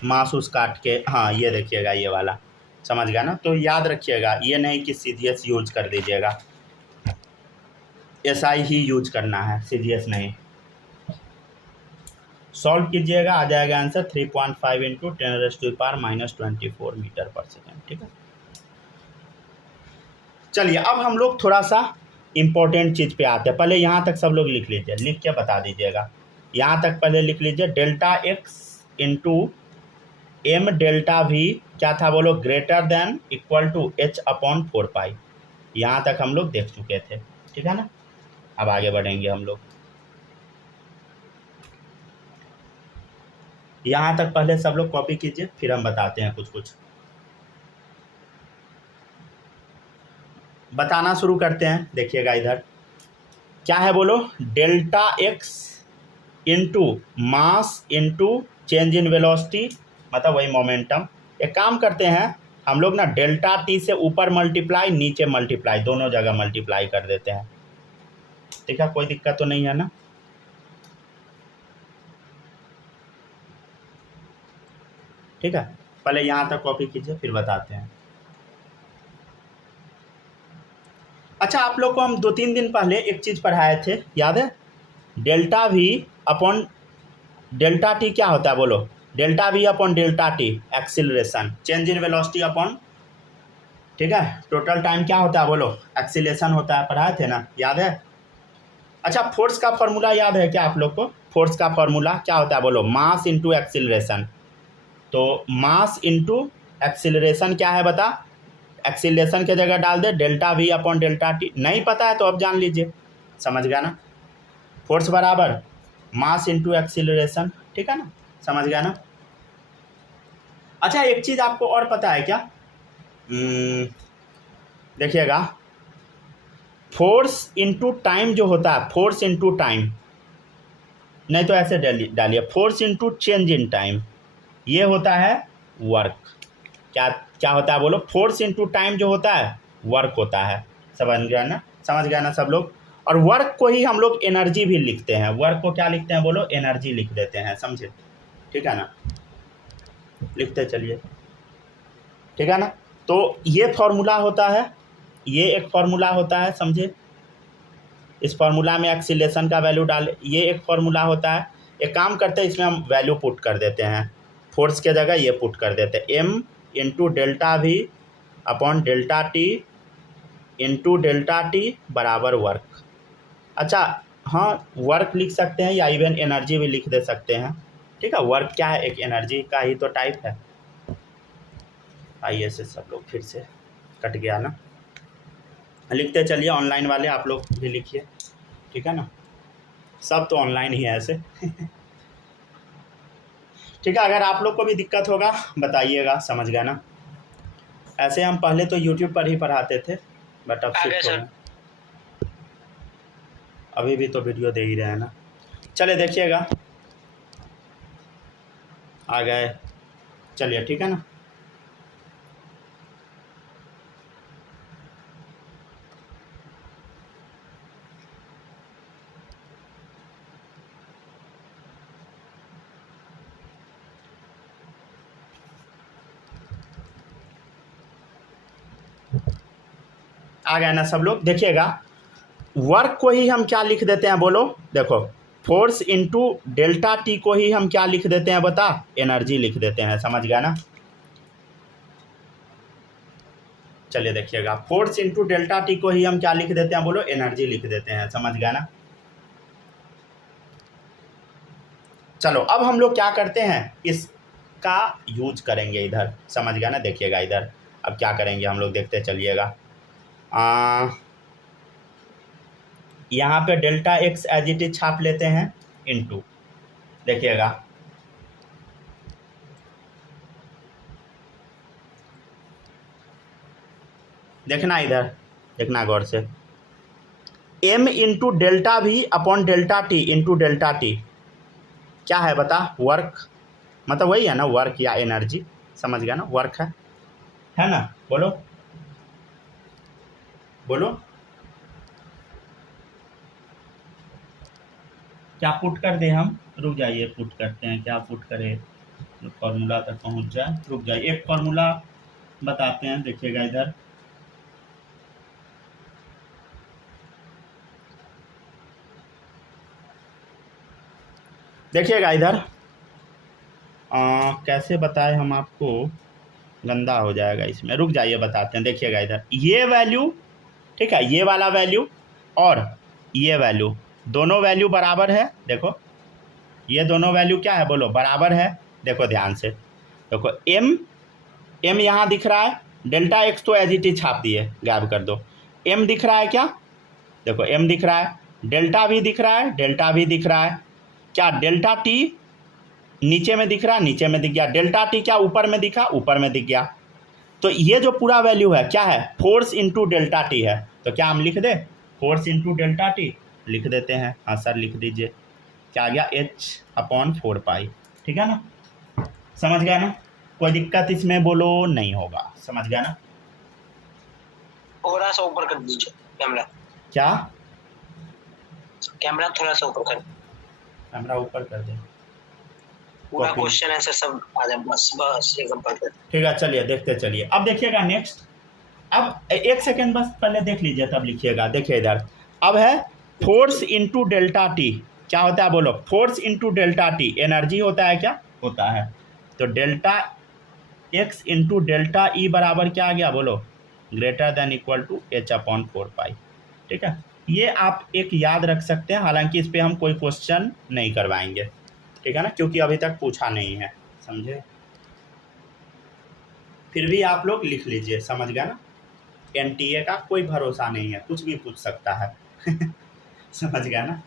मास उस काट के। हाँ ये देखिएगा, ये वाला, समझ गया ना। तो याद रखिएगा, ये नहीं कि CGS यूज कर दीजिएगा, SI ही यूज करना है, CGS नहीं। सॉल्व कीजिएगा, आ जाएगा आंसर 3.5 इंटू 10⁻⁻24 मीटर पर सेकेंड। ठीक है, चलिए अब हम लोग थोड़ा सा इम्पोर्टेंट चीज़ पे आते हैं। पहले यहाँ तक सब लोग लिख लीजिए, लिख के बता दीजिएगा। यहाँ तक पहले लिख लीजिए, delta x into M delta V क्या था बोलो, greater than equal to h/4 pi. यहाँ तक हम लोग देख चुके थे। ठीक है ना, अब आगे बढ़ेंगे हम लोग। यहाँ तक पहले सब लोग कॉपी कीजिए, फिर हम बताते हैं कुछ कुछ। बताना शुरू करते हैं, देखिएगा इधर क्या है बोलो, delta x into mass into change in velocity, मतलब वही मोमेंटम। एक काम करते हैं हम लोग ना, डेल्टा टी से ऊपर मल्टीप्लाई, नीचे मल्टीप्लाई, दोनों जगह मल्टीप्लाई कर देते हैं। ठीक है, कोई दिक्कत तो नहीं है ना। ठीक है, पहले यहाँ तक कॉपी कीजिए, फिर बताते हैं। अच्छा आप लोग को हम 2-3 दिन पहले एक चीज़ पढ़ाए थे, याद है, delta we upon delta T क्या होता है बोलो, delta we upon delta T acceleration, change in velocity upon, ठीक है, टोटल टाइम क्या होता है बोलो, एक्सीलरेशन होता है, पढ़ाए थे ना, याद है। अच्छा, फोर्स का फॉर्मूला याद है क्या आप लोग को? फोर्स का फॉर्मूला क्या होता है बोलो? Mass into acceleration. तो मास इंटू एक्सिलरेशन क्या है बता? एक्सिलरेशन की जगह डाल दे delta we upon delta t. नहीं पता है तो अब जान लीजिए, समझ गया ना? फोर्स बराबर मास इंटू एक्सिलरेशन, ठीक है ना? समझ गया ना? अच्छा, एक चीज़ आपको और पता है क्या? देखिएगा, फोर्स इंटू टाइम जो होता है, फोर्स इंटू टाइम, नहीं तो ऐसे डालिए force into change in time, ये होता है वर्क। क्या क्या होता है बोलो? फोर्स इंटू टाइम जो होता है वर्क होता है। समझ गया ना? समझ गया ना सब लोग? और वर्क को ही हम लोग एनर्जी भी लिखते हैं। वर्क को क्या लिखते हैं बोलो? एनर्जी लिख देते हैं, समझे? ठीक है ना? लिखते चलिए, ठीक है ना? तो ये फॉर्मूला होता है, ये एक फॉर्मूला होता है, समझे? इस फार्मूला में एक्सीलरेशन का वैल्यू डाल, ये एक फार्मूला होता है। एक काम करते हैं, इसमें हम वैल्यू पुट कर देते हैं, फोर्स के जगह ये पुट कर देते हैं, M into delta we upon delta T into delta T बराबर वर्क। अच्छा हाँ, वर्क लिख सकते हैं या इवन एनर्जी भी लिख दे सकते हैं, ठीक है? वर्क क्या है? एक एनर्जी का ही तो टाइप है। आइए से सब लोग फिर से कट गया ना, लिखते चलिए। ऑनलाइन वाले आप लोग भी लिखिए, ठीक है ना? सब तो ऑनलाइन ही है ऐसे। ठीक है, अगर आप लोग को भी दिक्कत होगा बताइएगा, समझ गया ना? ऐसे हम पहले तो यूट्यूब पर ही पढ़ाते थे, बट अब शिफ्ट हो गए। अभी भी तो वीडियो दे ही रहे हैं ना। चलिए देखिएगा, आ गए, चलिए ठीक है ना? आ गए ना सब लोग? देखिएगा, वर्क को ही हम क्या लिख देते हैं बोलो? देखो, फोर्स इंटू डेल्टा टी को ही हम क्या लिख देते हैं बता? एनर्जी लिख देते हैं, समझ गया ना? चलिए देखिएगा, फोर्स इंटू डेल्टा टी को ही हम क्या लिख देते हैं बोलो? एनर्जी लिख देते हैं, समझ गया ना? चलो अब हम लोग क्या करते हैं, इसका यूज करेंगे इधर, समझ गया ना? देखिएगा इधर अब क्या करेंगे हम लोग, देखते चलिएगा। यहाँ पे delta X as it is छाप लेते हैं इनटू, देखिएगा देखना, इधर देखना गौर से, m into delta we upon delta T into delta T क्या है बता? वर्क, मतलब वही है ना, वर्क या एनर्जी, समझ गया ना? वर्क है ना? बोलो बोलो, क्या पुट कर दे हम? रुक जाइए, पुट करते हैं, क्या पुट करें फॉर्मूला तक पहुंच जाए। रुक जाइए, एक फॉर्मूला बताते हैं, देखिएगा इधर। देखिएगा इधर, कैसे बताए हम आपको, गंदा हो जाएगा इसमें। रुक जाइए, बताते हैं। देखिएगा इधर, ये वैल्यू, ठीक है, ये वाला वैल्यू और ये वैल्यू, दोनों वैल्यू बराबर है। देखो ये दोनों वैल्यू क्या है बोलो? बराबर है। देखो ध्यान से, देखो m यहाँ दिख रहा है, डेल्टा एक्स तो एज इट इज छाप दिए, गायब कर दो। m दिख रहा है क्या? देखो m दिख रहा है, डेल्टा भी दिख रहा है, डेल्टा भी दिख रहा है। क्या डेल्टा टी नीचे में दिख रहा है? नीचे में दिख गया। डेल्टा टी क्या ऊपर में दिखा? ऊपर में दिख गया। तो ये जो पूरा वैल्यू है क्या है? फोर्स इंटू डेल्टा टी है। तो क्या हम लिख दे? फोर्स इंटू डेल्टा टी लिख देते हैं। हाँ सर लिख दीजिए। क्या आ गया? h/4 ठीक है ना? समझ गया ना? कोई दिक्कत इसमें बोलो नहीं होगा, समझ गया ना? थोड़ा सा ऊपर कर दीजिए कैमरा। क्या? कैमरा थोड़ा सा ऊपर कर, कैमरा ऊपर कर दे, पूरा क्वेश्चन आंसर सब आ जाए, बस बस एकदम परफेक्ट। ठीक है, चलिए देखते चलिए। अब देखिएगा नेक्स्ट, अब एक सेकेंड बस पहले देख लीजिए तब लिखिएगा। देखिए इधर, अब है फोर्स इंटू डेल्टा टी। क्या होता है बोलो? Force into delta T energy होता है, क्या होता है? तो delta x into delta E बराबर क्या आ गया बोलो? Greater than equal to h/4 ठीक है? ये आप एक याद रख सकते हैं, हालांकि इस पे हम कोई क्वेश्चन नहीं करवाएंगे, ठीक है ना, क्योंकि अभी तक पूछा नहीं है, समझे। फिर भी आप लोग लिख लीजिए, समझ गया ना। एनटीए का कोई भरोसा नहीं है, कुछ भी पूछ सकता है समझ गया ना।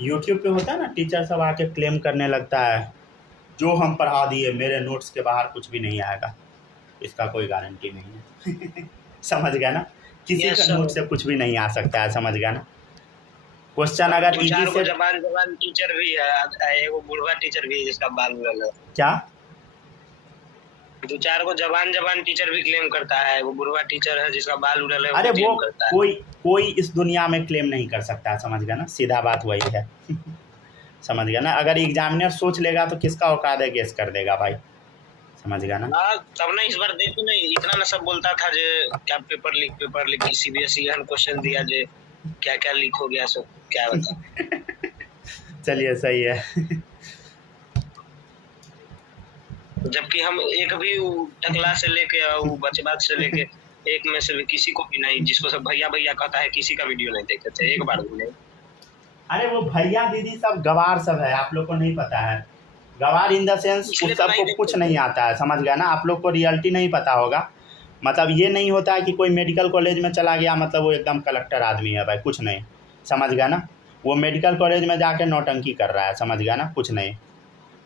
यूट्यूब पे होता है ना, टीचर सब आके क्लेम करने लगता है जो हम पढ़ा दिए मेरे नोट्स के बाहर कुछ भी नहीं आएगा, इसका कोई गारंटी नहीं है समझ गया ना, किसी Yes, का sir. नोट से कुछ भी नहीं आ सकता है, समझ गया ना। क्वेश्चन अगर दो इजी चार को से जबान जबान टीचर भी है, एगो बुढ़वा टीचर भी है जिसका बाल उड़ल है। क्या, दो चार को जबान जबान टीचर भी क्लेम करता है, वो बुढ़वा टीचर है जिसका बाल उड़ल है, अरे वो क्लेम करता है। कोई इस दुनिया में क्लेम नहीं कर सकता है, समझ गया ना, सीधा बात वही है समझ गया ना। अगर एग्जामिनर सोच लेगा तो किसका औकात है गेस कर देगा भाई, समझ गया ना। तब ना इस बार देखो नहीं, इतना ना सब बोलता था जे क्या पेपर लीक सीबीएसई हन क्वेश्चन दिया जे क्या क्या लीक हो गया, सब क्या बता चलिए सही है जबकि हम एक भी टकला से लेके बचबात से लेके एक में से भी किसी को भी नहीं, जिसको सब भैया भैया कहता है, किसी का वीडियो नहीं देखे थे, एक बार भी नहीं। अरे वो भैया दीदी सब गवार सब है, आप लोग को नहीं पता है। गवार इन द सेंस उस इसलिए तो सबको नहीं कुछ देखते। नहीं आता है, समझ गया ना। आप लोग को रियलिटी नहीं पता होगा, मतलब ये नहीं होता है कि कोई मेडिकल कॉलेज में चला गया मतलब वो एकदम कलेक्टर आदमी है भाई, कुछ नहीं, समझ गया ना। वो मेडिकल कॉलेज में जाके नौटंकी कर रहा है, समझ गया ना, कुछ नहीं।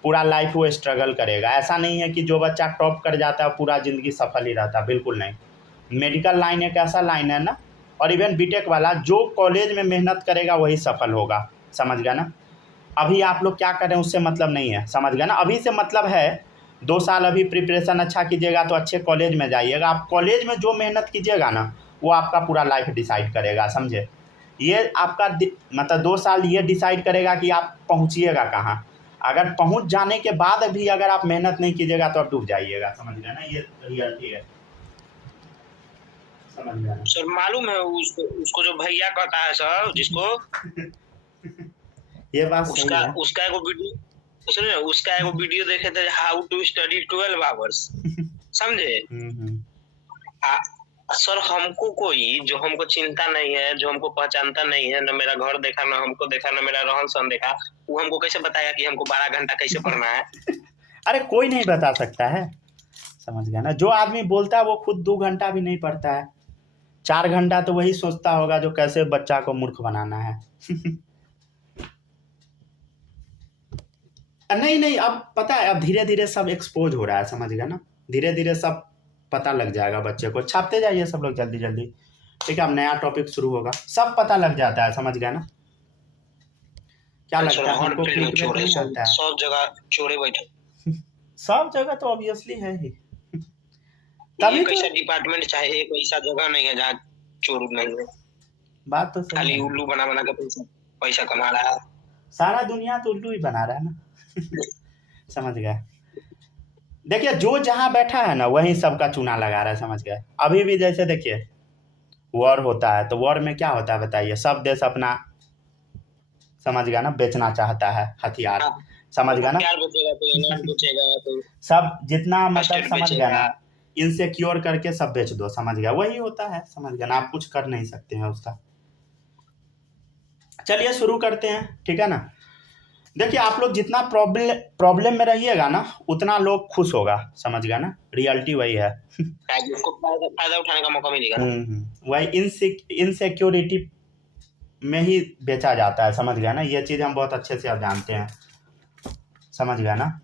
पूरा लाइफ वो स्ट्रगल करेगा। ऐसा नहीं है कि जो बच्चा टॉप कर जाता है पूरा ज़िंदगी सफल ही रहता, बिल्कुल नहीं। मेडिकल लाइन एक ऐसा लाइन है ना, और इवन बीटेक वाला जो कॉलेज में मेहनत करेगा वही सफल होगा, समझ गया ना। अभी आप लोग क्या करें उससे मतलब नहीं है, समझ गया ना। अभी से मतलब है 2 साल अभी प्रिपरेशन अच्छा कीजिएगा तो अच्छे कॉलेज में जाइएगा। आप कॉलेज में जो मेहनत कीजिएगा ना वो आपका पूरा लाइफ डिसाइड करेगा, समझे। ये आपका मतलब 2 साल ये डिसाइड करेगा कि आप पहुँचिएगा कहाँ। अगर पहुँच जाने के बाद भी अगर आप मेहनत नहीं कीजिएगा तो आप डूब जाइएगा, समझ गया ना। ये रियलिटी है, समझ गया ना। सर मालूम है उसको जो भैया कहता है सर, जिसको ये बात सही उसका है। उसका एगो वीडियो सुनिए, उसका एगो वीडियो देखे थे, हाउ टू स्टडी 12 आवर्स, समझे। सर हमको कोई जो हमको चिंता नहीं है, जो हमको पहचानता नहीं है, न मेरा घर देखा, न हमको देखा, न मेरा रहन सहन देखा, वो हमको कैसे बताएगा कि हमको 12 घंटा कैसे पढ़ना है अरे कोई नहीं बता सकता है, समझ गया ना। जो आदमी बोलता है वो खुद 2 घंटा भी नहीं पढ़ता है, 4 घंटा तो वही सोचता होगा जो कैसे बच्चा को मूर्ख बनाना है नहीं, अब पता है, अब धीरे धीरे सब एक्सपोज हो रहा है, समझ गया ना। धीरे धीरे सब पता लग जाएगा बच्चे को, छापते जाइए सब लोग जल्दी जल्दी, ठीक है। अब नया टॉपिक शुरू होगा, सब पता लग जाता है, समझ गया ना। क्या लगता है हमको क्लिक में नहीं आता है? सब जगह चोरे बैठे, सब जगह तो ऑब्वियसली है ही तभी एक ऐसा डिपार्टमेंट चाहे एक ऐसा जगह नहीं है जहाँ चोर नहीं है। बात तो सही खाली है। उल्लू बना बना के पैसा कमा रहा है, सारा दुनिया तो उल्लू ही बना रहा है ना समझ गया। देखिए जो जहाँ बैठा है ना वहीं सबका चूना लगा रहा है, समझ गए। अभी भी जैसे देखिए वॉर होता है तो वॉर में क्या होता है बताइए, सब देश अपना, समझ गया ना, बेचना चाहता है हथियार, समझ गया ना। सब जितना मतलब समझ गया ना, इनसिक्योर करके सब बेच दो, समझ गया, वही होता है, समझ गया ना। आप कुछ कर नहीं सकते हैं उसका। चलिए शुरू करते हैं, ठीक है ना। देखिए आप लोग जितना प्रॉब्लम में रहिएगा ना उतना लोग खुश होगा, समझ गया ना। रियलिटी वही है उसको फायदा उठाने का मौका मिलेगा। वही इनसिक्योरिटी में ही बेचा जाता है, समझ गया ना। ये चीज़ हम बहुत अच्छे से अब जानते हैं, समझ गया ना।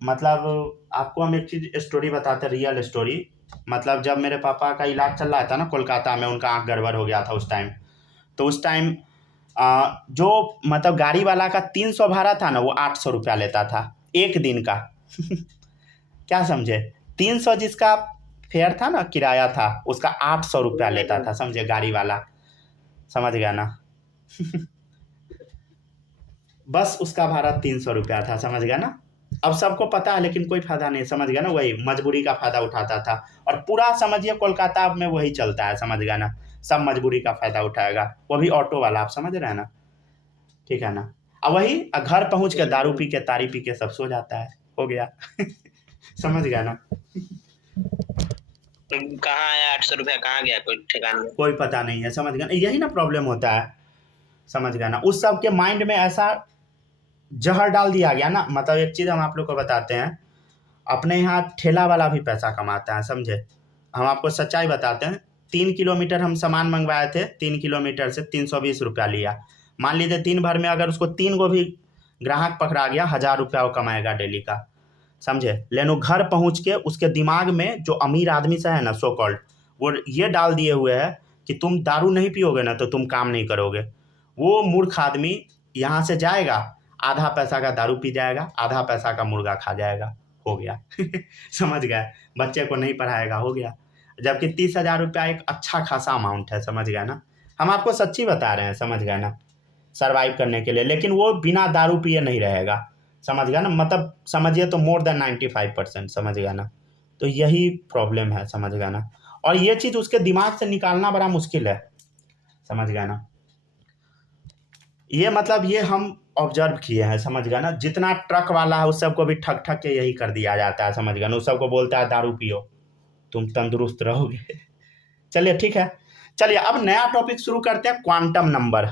मतलब आपको हम एक चीज़ स्टोरी बताते हैं, रियल स्टोरी। मतलब जब मेरे पापा का इलाज चल रहा था ना कोलकाता में, उनका आँख गड़बड़ हो गया था उस टाइम। तो उस टाइम जो मतलब गाड़ी वाला का 300 भाड़ा था ना, वो 800 रुपया लेता था एक दिन का क्या समझे, 300 जिसका फेयर था ना, किराया था, उसका 800 रुपया लेता था, समझे, गाड़ी वाला, समझ गया ना बस उसका भाड़ा 300 रुपया था, समझ गया ना। अब सबको पता है लेकिन कोई फायदा नहीं, समझ गया ना। वही मजबूरी का फायदा उठाता था, और पूरा समझिए कोलकाता में वही चलता है, समझ गया ना। सब मजबूरी का फायदा उठाएगा, वो भी ऑटो वाला, आप समझ रहे हैं ना, ठीक है ना। अब वही घर पहुंच के दारू पी के तारी पी के सब सो जाता है, हो गया। समझ गया ना? कहाँ आया 800 रुपया, कहाँ गया कोई ठिकाना नहीं। कोई पता नहीं है, समझ गया ना? यही ना प्रॉब्लम होता है, समझ गया ना? उस सब के माइंड में ऐसा जहर डाल दिया गया ना। मतलब एक चीज़ हम आप लोग को बताते हैं, अपने यहाँ ठेला वाला भी पैसा कमाता है, समझे? हम आपको सच्चाई बताते हैं। 3 किलोमीटर हम सामान मंगवाए थे, 3 किलोमीटर से 320 रुपया लिया। मान लीजिए दिन भर में अगर उसको 3 को भी ग्राहक पकड़ा गया, 1000 रुपया वो कमाएगा डेली का, समझे? लेकिन वो घर पहुँच के उसके दिमाग में जो अमीर आदमी से है ना, सो कॉल्ड, वो ये डाल दिए हुए है कि तुम दारू नहीं पियोगे ना तो तुम काम नहीं करोगे। वो मूर्ख आदमी यहाँ से जाएगा, आधा पैसा का दारू पी जाएगा, आधा पैसा का मुर्गा खा जाएगा, हो गया। समझ गए? बच्चे को नहीं पढ़ाएगा, हो गया। जबकि 30,000 रुपया एक अच्छा खासा अमाउंट है, समझ गए ना? हम आपको सच्ची बता रहे हैं, समझ गए ना? सर्वाइव करने के लिए। लेकिन वो बिना दारू पिए नहीं रहेगा, समझ गया ना? मतलब समझिए तो मोर देन 95%, समझ गया ना? तो यही प्रॉब्लम है, समझ गया ना? और ये चीज़ उसके दिमाग से निकालना बड़ा मुश्किल है, समझ गया ना? ये मतलब ये हम ऑब्जर्व किए हैं, समझ गया ना? जितना ट्रक वाला है उस सबको भी ठग ठग के यही कर दिया जाता है, समझ गया ना? उस सबको बोलता है दारू पियो, तुम तंदुरुस्त रहोगे। चलिए ठीक है, चलिए अब नया टॉपिक शुरू करते हैं, क्वांटम नंबर।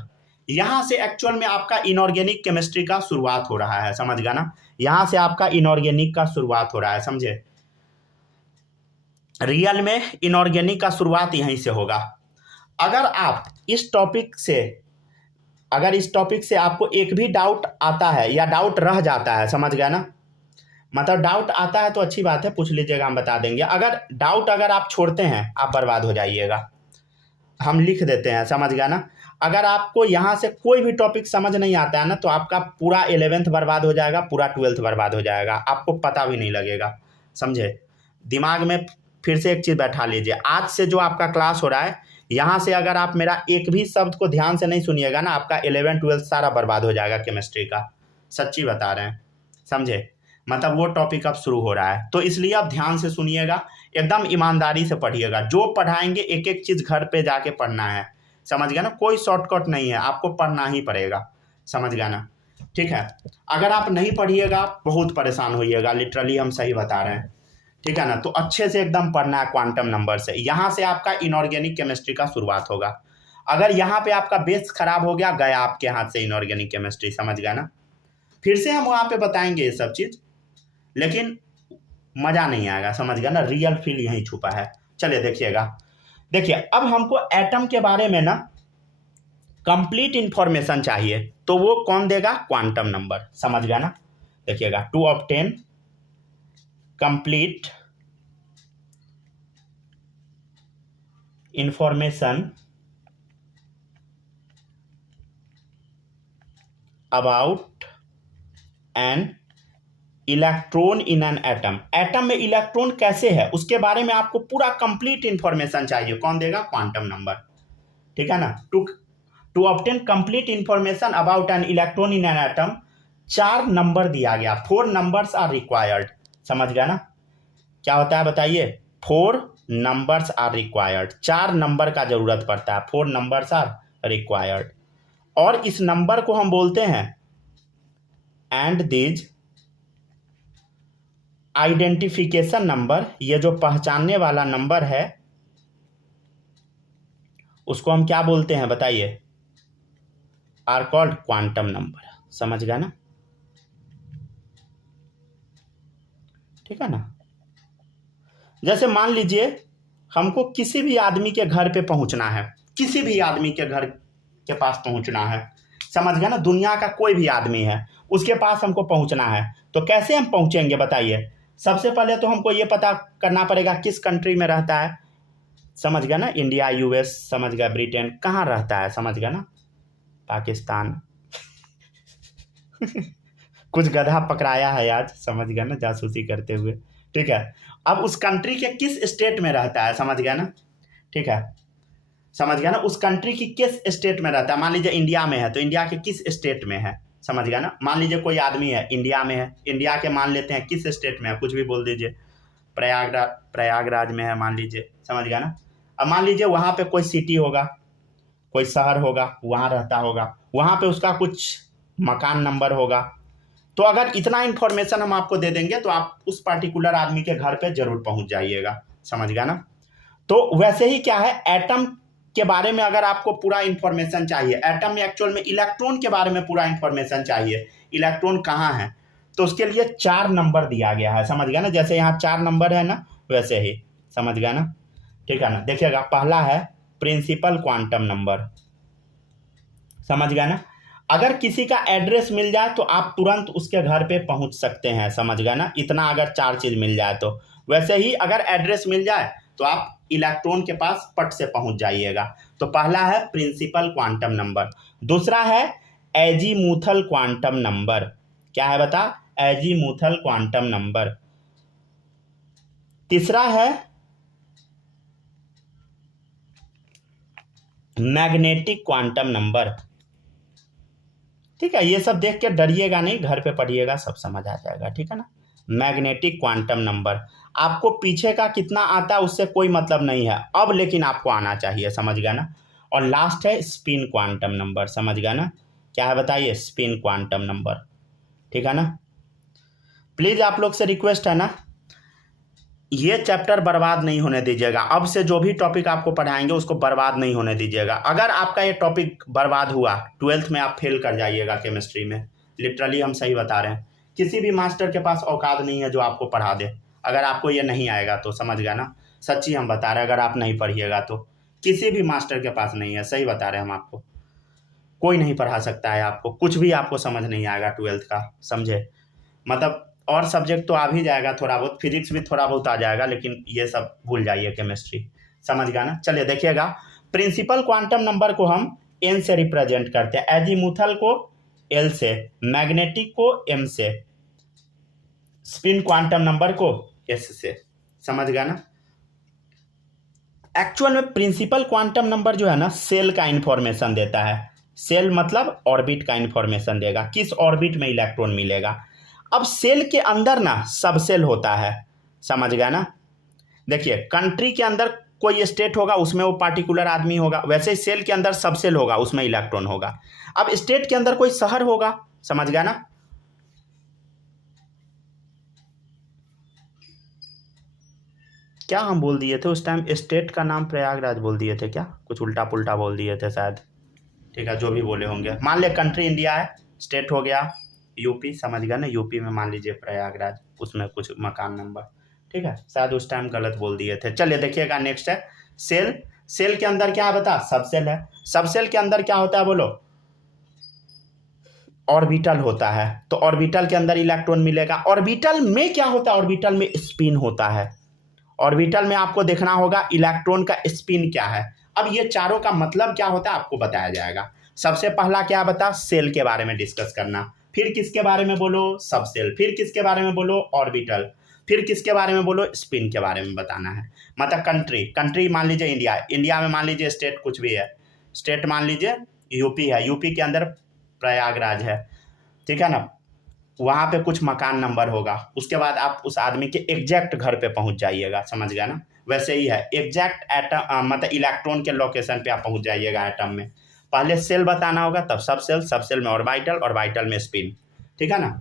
यहाँ से एक्चुअल में आपका इनऑर्गेनिक केमिस्ट्री का शुरुआत हो रहा है, समझ गया ना? यहाँ से आपका इनऑर्गेनिक का शुरुआत हो रहा है, समझे? रियल में इनऑर्गेनिक का शुरुआत यहीं से होगा। अगर आप इस टॉपिक से आपको एक भी डाउट आता है या डाउट रह जाता है, समझ गया ना? मतलब डाउट आता है तो अच्छी बात है, पूछ लीजिएगा, हम बता देंगे। अगर आप छोड़ते हैं, आप बर्बाद हो जाइएगा, हम लिख देते हैं, समझ गया ना? अगर आपको यहाँ से कोई भी टॉपिक समझ नहीं आता है ना, तो आपका पूरा 11th बर्बाद हो जाएगा, पूरा 12th बर्बाद हो जाएगा, आपको पता भी नहीं लगेगा, समझे? दिमाग में फिर से एक चीज़ बैठा लीजिए, आज से जो आपका क्लास हो रहा है, यहाँ से अगर आप मेरा एक भी शब्द को ध्यान से नहीं सुनिएगा ना, आपका 11th 12th सारा बर्बाद हो जाएगा केमिस्ट्री का, सच्ची बता रहे हैं, समझे? मतलब वो टॉपिक अब शुरू हो रहा है, तो इसलिए आप ध्यान से सुनिएगा, एकदम ईमानदारी से पढ़िएगा। जो पढ़ाएंगे एक एक चीज़ घर पे जाके पढ़ना है, समझ गया ना? कोई शॉर्टकट नहीं है, आपको पढ़ना ही पड़ेगा, समझ गया ना? ठीक है, अगर आप नहीं पढ़िएगा बहुत परेशान होइएगा, लिटरली हम सही बता रहे हैं, ठीक है ना? तो अच्छे से एकदम पढ़ना है क्वांटम नंबर से। यहाँ से आपका इनऑर्गेनिक केमिस्ट्री का शुरुआत होगा। अगर यहाँ पे आपका बेस खराब हो गया, गया आपके हाथ से इनऑर्गेनिक केमिस्ट्री, समझ गया ना? फिर से हम वहाँ पे बताएंगे ये सब चीज़, लेकिन मज़ा नहीं आएगा, समझ गया ना? रियल फील यहीं छुपा है। चलिए देखिएगा, देखिए अब हमको एटम के बारे में ना कंप्लीट इंफॉर्मेशन चाहिए, तो वो कौन देगा? क्वांटम नंबर, समझ गया ना? देखिएगा, to obtain complete information about an electron in an atom. Atom में इलेक्ट्रॉन कैसे है उसके बारे में आपको पूरा कंप्लीट इंफॉर्मेशन चाहिए, कौन देगा? क्वांटम नंबर, ठीक है ना? To obtain complete information about an electron in an atom, 4 number दिया गया, 4 नंबर्स आर रिक्वायर्ड, समझ गया ना? क्या होता है बताइए? 4 नंबर्स आर रिक्वायर्ड, 4 नंबर का जरूरत पड़ता है, 4 नंबर्स आर रिक्वायर्ड। और इस नंबर को हम बोलते हैं एंड दिज आइडेंटिफिकेशन नंबर, ये जो पहचानने वाला नंबर है उसको हम क्या बोलते हैं बताइए? आर कॉल्ड क्वांटम नंबर, समझ गया ना? ठीक है ना? जैसे मान लीजिए हमको किसी भी आदमी के घर पे पहुंचना है, किसी भी आदमी के घर के पास पहुंचना है, समझ गया ना? दुनिया का कोई भी आदमी है, उसके पास हमको पहुंचना है, तो कैसे हम पहुंचेंगे बताइए? सबसे पहले तो हमको ये पता करना पड़ेगा किस कंट्री में रहता है, समझ गया ना? इंडिया, यूएस, समझ गया, ब्रिटेन, कहाँ रहता है, समझ गया ना? पाकिस्तान। कुछ गधा पकड़ाया है आज, समझ गया ना? जासूसी करते हुए, ठीक है? अब उस कंट्री के किस स्टेट में रहता है, समझ गया ना? ठीक है, समझ गया ना? उस कंट्री की किस स्टेट में रहता है। मान लीजिए इंडिया में है तो इंडिया के किस स्टेट में है, समझ गया ना? मान लीजिए कोई आदमी है इंडिया में है, इंडिया के मान लेते हैं किस स्टेट में है, कुछ भी बोल दीजिए, प्रयागराज में है मान लीजिए, समझ गया ना? अब मान लीजिए वहाँ पे कोई सिटी होगा, कोई शहर होगा, वहाँ रहता होगा, वहाँ पे उसका कुछ मकान नंबर होगा, तो अगर इतना इन्फॉर्मेशन हम आपको दे देंगे तो आप उस पार्टिकुलर आदमी के घर पे जरूर पहुंच जाइएगा, समझ गया ना। तो वैसे ही क्या है, एटम के बारे में अगर आपको पूरा इन्फॉर्मेशन चाहिए, एटम में एक्चुअल में इलेक्ट्रॉन के बारे में पूरा इन्फॉर्मेशन चाहिए, इलेक्ट्रॉन कहाँ है, तो उसके लिए 4 नंबर दिया गया है, समझ गया ना। जैसे यहाँ 4 नंबर है ना, वैसे ही, समझ गया ना, ठीक है ना। देखिएगा, पहला है प्रिंसिपल क्वांटम नंबर, समझ गया ना। अगर किसी का एड्रेस मिल जाए तो आप तुरंत उसके घर पे पहुंच सकते हैं, समझ गया ना, इतना अगर 4 चीज़ मिल जाए तो। वैसे ही अगर एड्रेस मिल जाए तो आप इलेक्ट्रॉन के पास पट से पहुंच जाइएगा। तो पहला है प्रिंसिपल क्वांटम नंबर, दूसरा है एजीमुथल क्वांटम नंबर। क्या है बता, एजीमुथल क्वांटम नंबर। तीसरा है मैग्नेटिक क्वांटम नंबर। ठीक है, ये सब देख के डरिएगा नहीं, घर पे पढ़िएगा, सब समझ आ जाएगा, ठीक है ना। मैग्नेटिक क्वांटम नंबर, आपको पीछे का कितना आता है उससे कोई मतलब नहीं है अब, लेकिन आपको आना चाहिए, समझ गया ना। और लास्ट है स्पिन क्वांटम नंबर, समझ गया ना। क्या है बताइए, स्पिन क्वांटम नंबर, ठीक है ना। प्लीज़ आप लोग से रिक्वेस्ट है ना, ये चैप्टर बर्बाद नहीं होने दीजिएगा। अब से जो भी टॉपिक आपको पढ़ाएंगे उसको बर्बाद नहीं होने दीजिएगा। अगर आपका ये टॉपिक बर्बाद हुआ, 12th में आप फेल कर जाइएगा केमिस्ट्री में, लिटरली हम सही बता रहे हैं। किसी भी मास्टर के पास औकात नहीं है जो आपको पढ़ा दे, अगर आपको ये नहीं आएगा तो, समझ गया ना। सच्ची हम बता रहे हैं, अगर आप नहीं पढ़िएगा तो किसी भी मास्टर के पास नहीं है, सही बता रहे हैं हम आपको। कोई नहीं पढ़ा सकता है आपको, कुछ भी आपको समझ नहीं आएगा 12th का, समझे। मतलब और सब्जेक्ट तो आ भी जाएगा थोड़ा बहुत, फिजिक्स भी थोड़ा बहुत आ जाएगा, लेकिन ये सब भूल जाइए, केमिस्ट्री, समझ गया ना। चलिए देखिएगा, प्रिंसिपल क्वांटम नंबर को हम n से रिप्रेजेंट करते हैं, एजीमुथल को L से, मैग्नेटिक को M से, स्पिन क्वांटम नंबर को S से, समझ गया ना। एक्चुअल में प्रिंसिपल क्वांटम नंबर जो है ना, सेल का इंफॉर्मेशन देता है। सेल मतलब ऑर्बिट का इंफॉर्मेशन देगा, किस ऑर्बिट में इलेक्ट्रॉन मिलेगा। अब सेल के अंदर ना सब सेल होता है, समझ गया ना। देखिए, कंट्री के अंदर कोई स्टेट होगा, उसमें वो पार्टिकुलर आदमी होगा, वैसे ही सेल के अंदर सब सेल होगा, उसमें इलेक्ट्रॉन होगा। अब स्टेट के अंदर कोई शहर होगा, समझ गया ना। क्या हम बोल दिए थे उस टाइम, स्टेट का नाम प्रयागराज बोल दिए थे क्या, कुछ उल्टा पुल्टा बोल दिए थे शायद, ठीक है, जो भी बोले होंगे। मान ले कंट्री इंडिया है, स्टेट हो गया यूपी, समझ गया ना, यूपी में मान लीजिए प्रयागराज, उसमें कुछ मकान नंबर, ठीक है, शायद उस टाइम गलत बोल दिए थे। चलिए देखिएगा, नेक्स्ट है सेल। सेल के अंदर क्या है बता, सब सेल है। सब सेल के अंदर क्या होता है बोलो, ऑर्बिटल होता है। तो ऑर्बिटल के अंदर इलेक्ट्रॉन मिलेगा। ऑर्बिटल में क्या होता है, ऑर्बिटल में स्पिन होता है। ऑर्बिटल में आपको देखना होगा इलेक्ट्रॉन का स्पिन क्या है। अब ये चारों का मतलब क्या होता है आपको बताया जाएगा। सबसे पहला क्या बता, सेल के बारे में डिस्कस करना, फिर किसके बारे में बोलो, सब सेल, फिर किसके बारे में बोलो, ऑर्बिटल, फिर किसके बारे में बोलो, स्पिन के बारे में बताना है। मतलब कंट्री मान लीजिए इंडिया, इंडिया में मान लीजिए स्टेट कुछ भी है, स्टेट मान लीजिए यूपी है, यूपी के अंदर प्रयागराज है, ठीक है ना, वहाँ पे कुछ मकान नंबर होगा। उसके बाद आप उस आदमी के एग्जैक्ट घर पे पहुँच जाइएगा, समझ गया ना। वैसे ही है, एग्जैक्ट एटम मतलब इलेक्ट्रॉन के लोकेशन पे आप पहुँच जाइएगा एटम में। पहले सेल बताना होगा, तब सब सेल में ऑर्बिटल, ऑर्बिटल में स्पिन, ठीक है ना।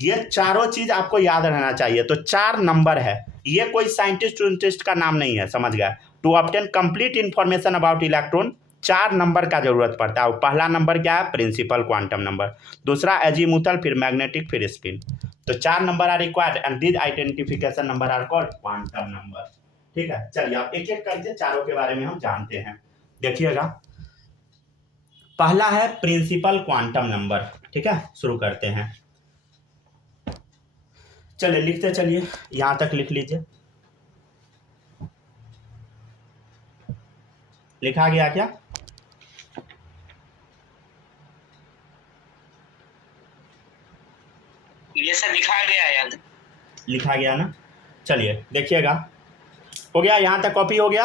ये चारों चीज़ आपको याद रहना चाहिए। तो 4 नंबर है, ये कोई साइंटिस्ट का नाम नहीं है, समझ गया। To obtain complete information about electron 4 number का जरूरत पड़ता है। पहला नंबर क्या है, प्रिंसिपल क्वांटम नंबर, दूसरा एजीमुथल, फिर मैग्नेटिक, फिर स्पिन। तो 4 number are required and this identification number are called quantum number, ठीक है। चलिए आप एक एक करके चारों के बारे में हम जानते हैं। देखिएगा, पहला है प्रिंसिपल क्वांटम नंबर, ठीक है, शुरू करते हैं। चलिए लिखते चलिए, यहां तक लिख लीजिए। लिखा गया क्या, ये सब लिखा गया है यार, लिखा गया ना। चलिए देखिएगा, हो गया, यहां तक कॉपी हो गया।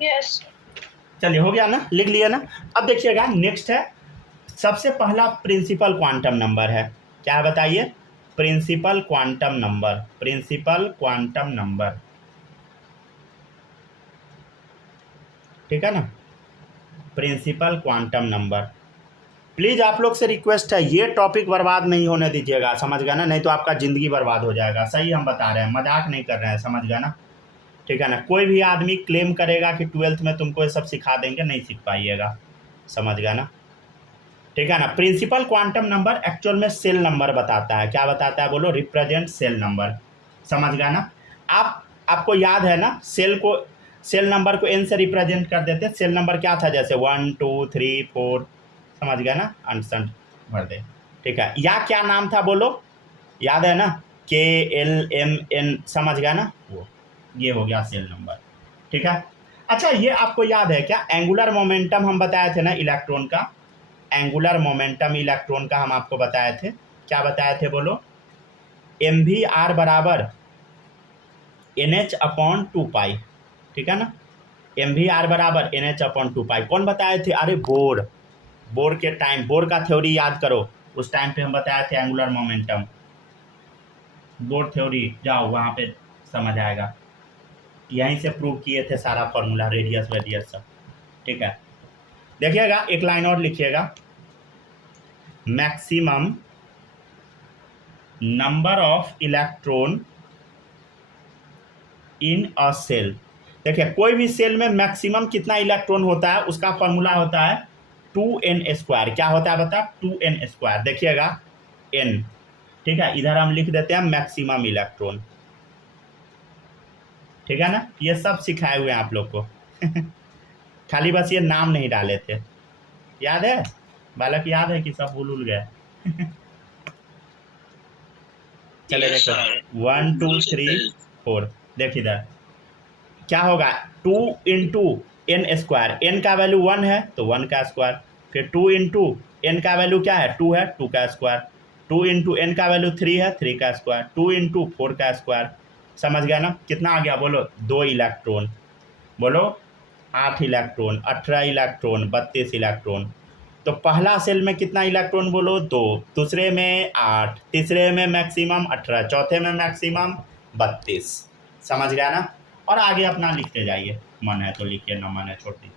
यस। चलिए हो गया ना, लिख लिया ना। अब देखिएगा, नेक्स्ट है, सबसे पहला प्रिंसिपल क्वांटम नंबर है। क्या है बताइए, principal quantum number, principal quantum number, ठीक है ना। Principal quantum number. प्लीज़ आप लोग से रिक्वेस्ट है, ये टॉपिक बर्बाद नहीं होने दीजिएगा, समझ गया ना, नहीं तो आपका ज़िंदगी बर्बाद हो जाएगा। सही हम बता रहे हैं, मजाक नहीं कर रहे हैं, समझ गया ना, ठीक है ना। कोई भी आदमी क्लेम करेगा कि 12th में तुमको ये सब सिखा देंगे, नहीं सीख पाइएगा, समझ गया ना, ठीक है ना। प्रिंसिपल क्वांटम नंबर एक्चुअल में सेल नंबर बताता है। क्या बताता है बोलो? रिप्रेजेंट सेल नंबर, समझ गया ना। आपको याद है ना, सेल नंबर को n से रिप्रेजेंट कर देते। सेल नंबर क्या था? जैसे 1 2 3 4, समझ गया ना, आंसर भर दे, ठीक है। या क्या नाम था बोलो? याद है ना, KLMN, समझ गया ना, वो ये हो गया सेल नंबर, ठीक है। अच्छा, ये आपको याद है क्या? एंगुलर मोमेंटम हम बताए थे ना इलेक्ट्रॉन का, एंगुलर मोमेंटम इलेक्ट्रॉन का हम आपको बताए थे। क्या बताए थे बोलो? MVR बराबर NH/2π, ठीक है ना। MVR बराबर NH/2π कौन बताए थे? अरे बोर के टाइम, बोर का थ्योरी याद करो, उस टाइम पे हम बताए थे एंगुलर मोमेंटम। बोर थ्योरी जाओ वहाँ पे समझ आएगा, यहीं से प्रूव किए थे सारा फॉर्मूला, रेडियस सब, ठीक है। देखिएगा, एक लाइन और लिखिएगा, maximum number of electron in a cell. देखिए, कोई भी सेल में मैक्सिमम कितना इलेक्ट्रॉन होता है, उसका फॉर्मूला होता है 2n²। क्या होता है बता? 2n²। देखिएगा n, ठीक है, इधर हम लिख देते हैं मैक्सिमम इलेक्ट्रॉन, ठीक है ना। ये सब सिखाए हुए हैं आप लोग को खाली बस ये नाम नहीं डाले थे, याद है बालक? याद है कि सब भूल गए? चले देखो, 1 2 3 4, देख इधर क्या होगा, 2 × n²। n का वैल्यू 1 है तो 1 का स्क्वायर, फिर 2 × n का वैल्यू क्या है? 2 है, 2 का स्क्वायर, 2 × n का वैल्यू 3 है, 3 का स्क्वायर, 2 × 4 का स्क्वायर, समझ गया ना। कितना आ गया बोलो? 2 इलेक्ट्रॉन, बोलो 8 इलेक्ट्रॉन, 18 इलेक्ट्रॉन, 32 इलेक्ट्रॉन। तो पहला सेल में कितना इलेक्ट्रॉन बोलो? 2, दूसरे में 8, तीसरे में मैक्सिमम 18, चौथे में मैक्सिमम 32, समझ गया ना। और आगे अपना लिखते जाइए, मन है तो लिखिए, ना मन है छोड़ दीजिए,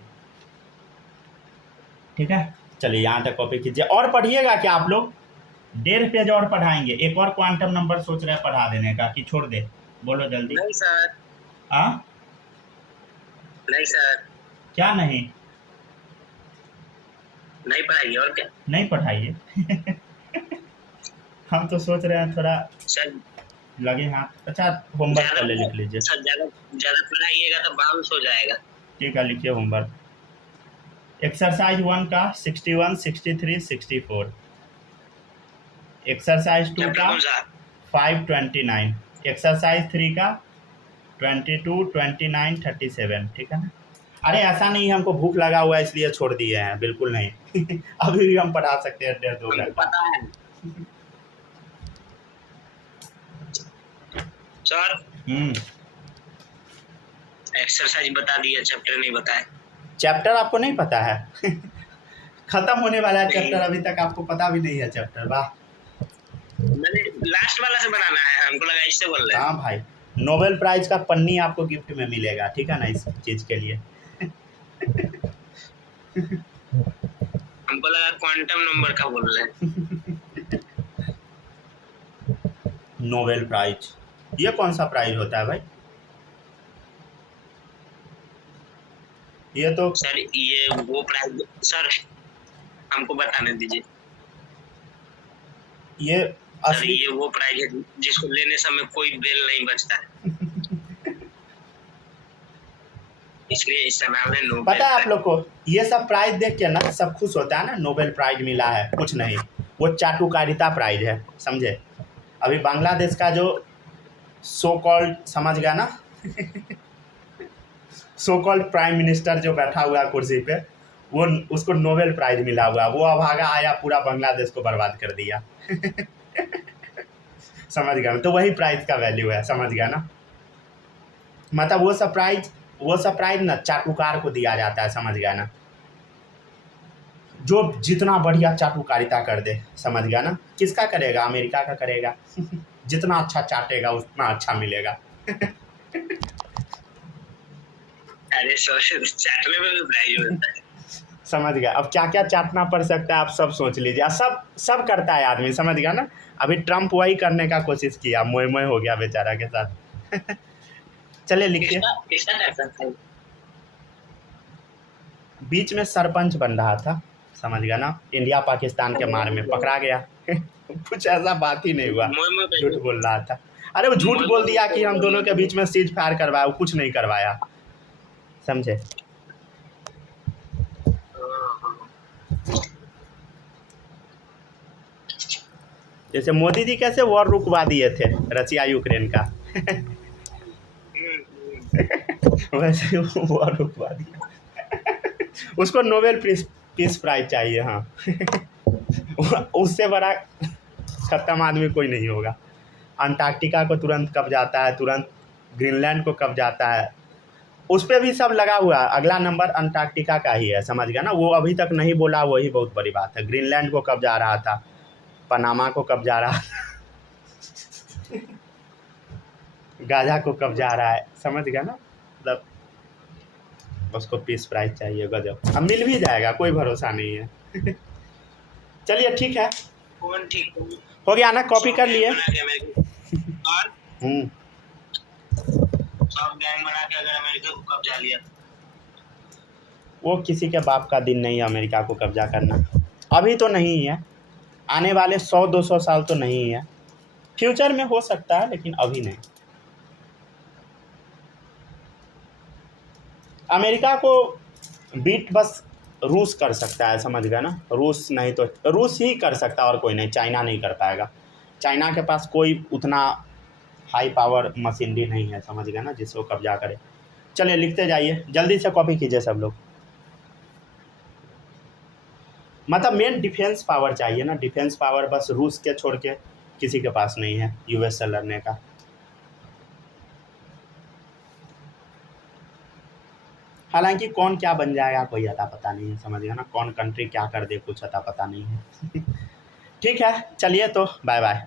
ठीक है। चलिए यहाँ तक कॉपी कीजिए और पढ़िएगा क्या आप लोग? 1.5 पेज और पढ़ाएंगे। एक और क्वांटम नंबर सोच रहे हैं पढ़ा देने का, कि छोड़ दे? बोलो जल्दी। नहीं सर, हाँ नहीं सर, क्या नहीं? नहीं पढ़ाइए, और क्या नहीं पढ़ाइए हम तो सोच रहे हैं थोड़ा सर, लगे हाथ। अच्छा, होमवर्क पहले लिख लीजिए। सर ज्यादा पढ़ाइएगा तो बाउंस हो जाएगा। ठीक है, लिखिए होमवर्क। एक्सरसाइज 1 का 61 63 64, एक्सरसाइज 2 का 529, एक्सरसाइज 3 का 22 29 37, ठीक है ना। अरे ऐसा नहीं है हमको भूख लगा हुआ है इसलिए छोड़ दिए हैं, बिल्कुल नहीं अभी भी हम पढ़ा सकते हैं 1.5-2 घंटा। पता है सर, एक्सरसाइज बता दिया, चैप्टर नहीं बताया। चैप्टर आपको नहीं पता है खत्म होने वाला है चैप्टर, अभी तक आपको पता भी नहीं है चैप्टर। वाह, मैंने लास्ट वाला से बनाना है, हमको लगा इससे बोल रहे हैं। हाँ भाई, नोबेल प्राइज का पन्नी आपको गिफ्ट में मिलेगा, ठीक है ना, इस चीज के लिए हमको लगा क्वांटम नंबर का बोल रहे हैं। नोबेल प्राइज, ये कौन सा प्राइज होता है भाई? ये तो सर ये वो प्राइज, सर हमको बताने दीजिए। ये सर असली, ये वो प्राइज है जिसको लेने समय कोई बेल नहीं बचता है इसलिए इस समय हमने नोबेल। पता है आप लोग को, ये सब प्राइज देख के ना सब खुश होता है ना, नोबेल प्राइज मिला है, कुछ नहीं, वो चाटुकारिता प्राइज है, समझे। अभी बांग्लादेश का जो सो कॉल्ड, समझ गया ना सो कॉल्ड प्राइम मिनिस्टर जो बैठा हुआ है कुर्सी पे, वो उसको नोबेल प्राइज मिला हुआ, वो अभागा आया पूरा बांग्लादेश को बर्बाद कर दिया समझ गया ना। तो वही प्राइज का वैल्यू है, समझ गया ना। मतलब वो सब प्राइज ना चाटुकार को दिया जाता है, समझ गया ना, जो जितना बढ़िया चाटुकारिता कर दे, समझ गया ना। किसका करेगा? अमेरिका का करेगा जितना अच्छा चाटेगा उतना अच्छा मिलेगा अरे चाटने में भी प्राइज होता है। समझ गया। अब क्या क्या चाटना पड़ सकता है आप सब सोच लीजिए। सब सब करता है आदमी, समझ गया ना। अभी ट्रम्प वही करने का कोशिश किया, मोए मोए हो गया बेचारा के साथ। चलिए लिखिए। किसका कर सकते हैं? बीच में सरपंच बन रहा था, समझ गया ना, इंडिया पाकिस्तान के मार में पकड़ा गया। कुछ ऐसा बात ही नहीं हुआ, झूठ बोल रहा था। अरे वो झूठ बोल दिया कि हम दोनों के बीच में सीज फायर करवाया, वो कुछ नहीं करवाया, समझे। जैसे मोदी जी कैसे वॉर रुकवा दिए थे रशिया यूक्रेन का, वैसे वो वॉर रुकवा दिया। उसको नोबेल पीस प्राइज चाहिए। हाँ। उससे बड़ा खत्म आदमी कोई नहीं होगा। अंटार्कटिका को तुरंत कब जाता है, तुरंत ग्रीनलैंड को कब जाता है, उस पर भी सब लगा हुआ है। अगला नंबर अंटार्कटिका का ही है, समझ गया ना। वो अभी तक नहीं बोला, वही बहुत बड़ी बात है। ग्रीनलैंड को कब जा रहा था, पनामा को कब जा रहा था, गाजा को कब जा रहा है, समझ गया ना। मतलब उसको पीस प्राइज चाहिए, गजब। अब मिल भी जाएगा, कोई भरोसा नहीं है। चलिए ठीक है, कौन ठीक हो गया ना, कॉपी कर लिए। सब गैंग बना के अगर अमेरिका को कब्जा लिया, वो किसी के बाप का दिन नहीं है अमेरिका को कब्जा करना। अभी तो नहीं है, आने वाले 100-200 साल तो नहीं है, फ्यूचर में हो सकता है, लेकिन अभी नहीं। अमेरिका को बीट बस रूस कर सकता है, समझ गया ना। रूस नहीं तो रूस ही कर सकता है, और कोई नहीं। चाइना नहीं कर पाएगा। चाइना के पास कोई उतना हाई पावर मशीनरी नहीं है, समझ गया ना, जिसको कब्जा करे। चलिए लिखते जाइए, जल्दी से कॉपी कीजिए सब लोग। मतलब मेन डिफेंस पावर चाहिए ना, डिफेंस पावर बस रूस के छोड़ के किसी के पास नहीं है यूएस से लड़ने का। हालांकि कौन क्या बन जाएगा कोई अता पता नहीं है, समझ गया ना। कौन कंट्री क्या कर दे कुछ अता पता नहीं है। ठीक है, चलिए तो बाय बाय।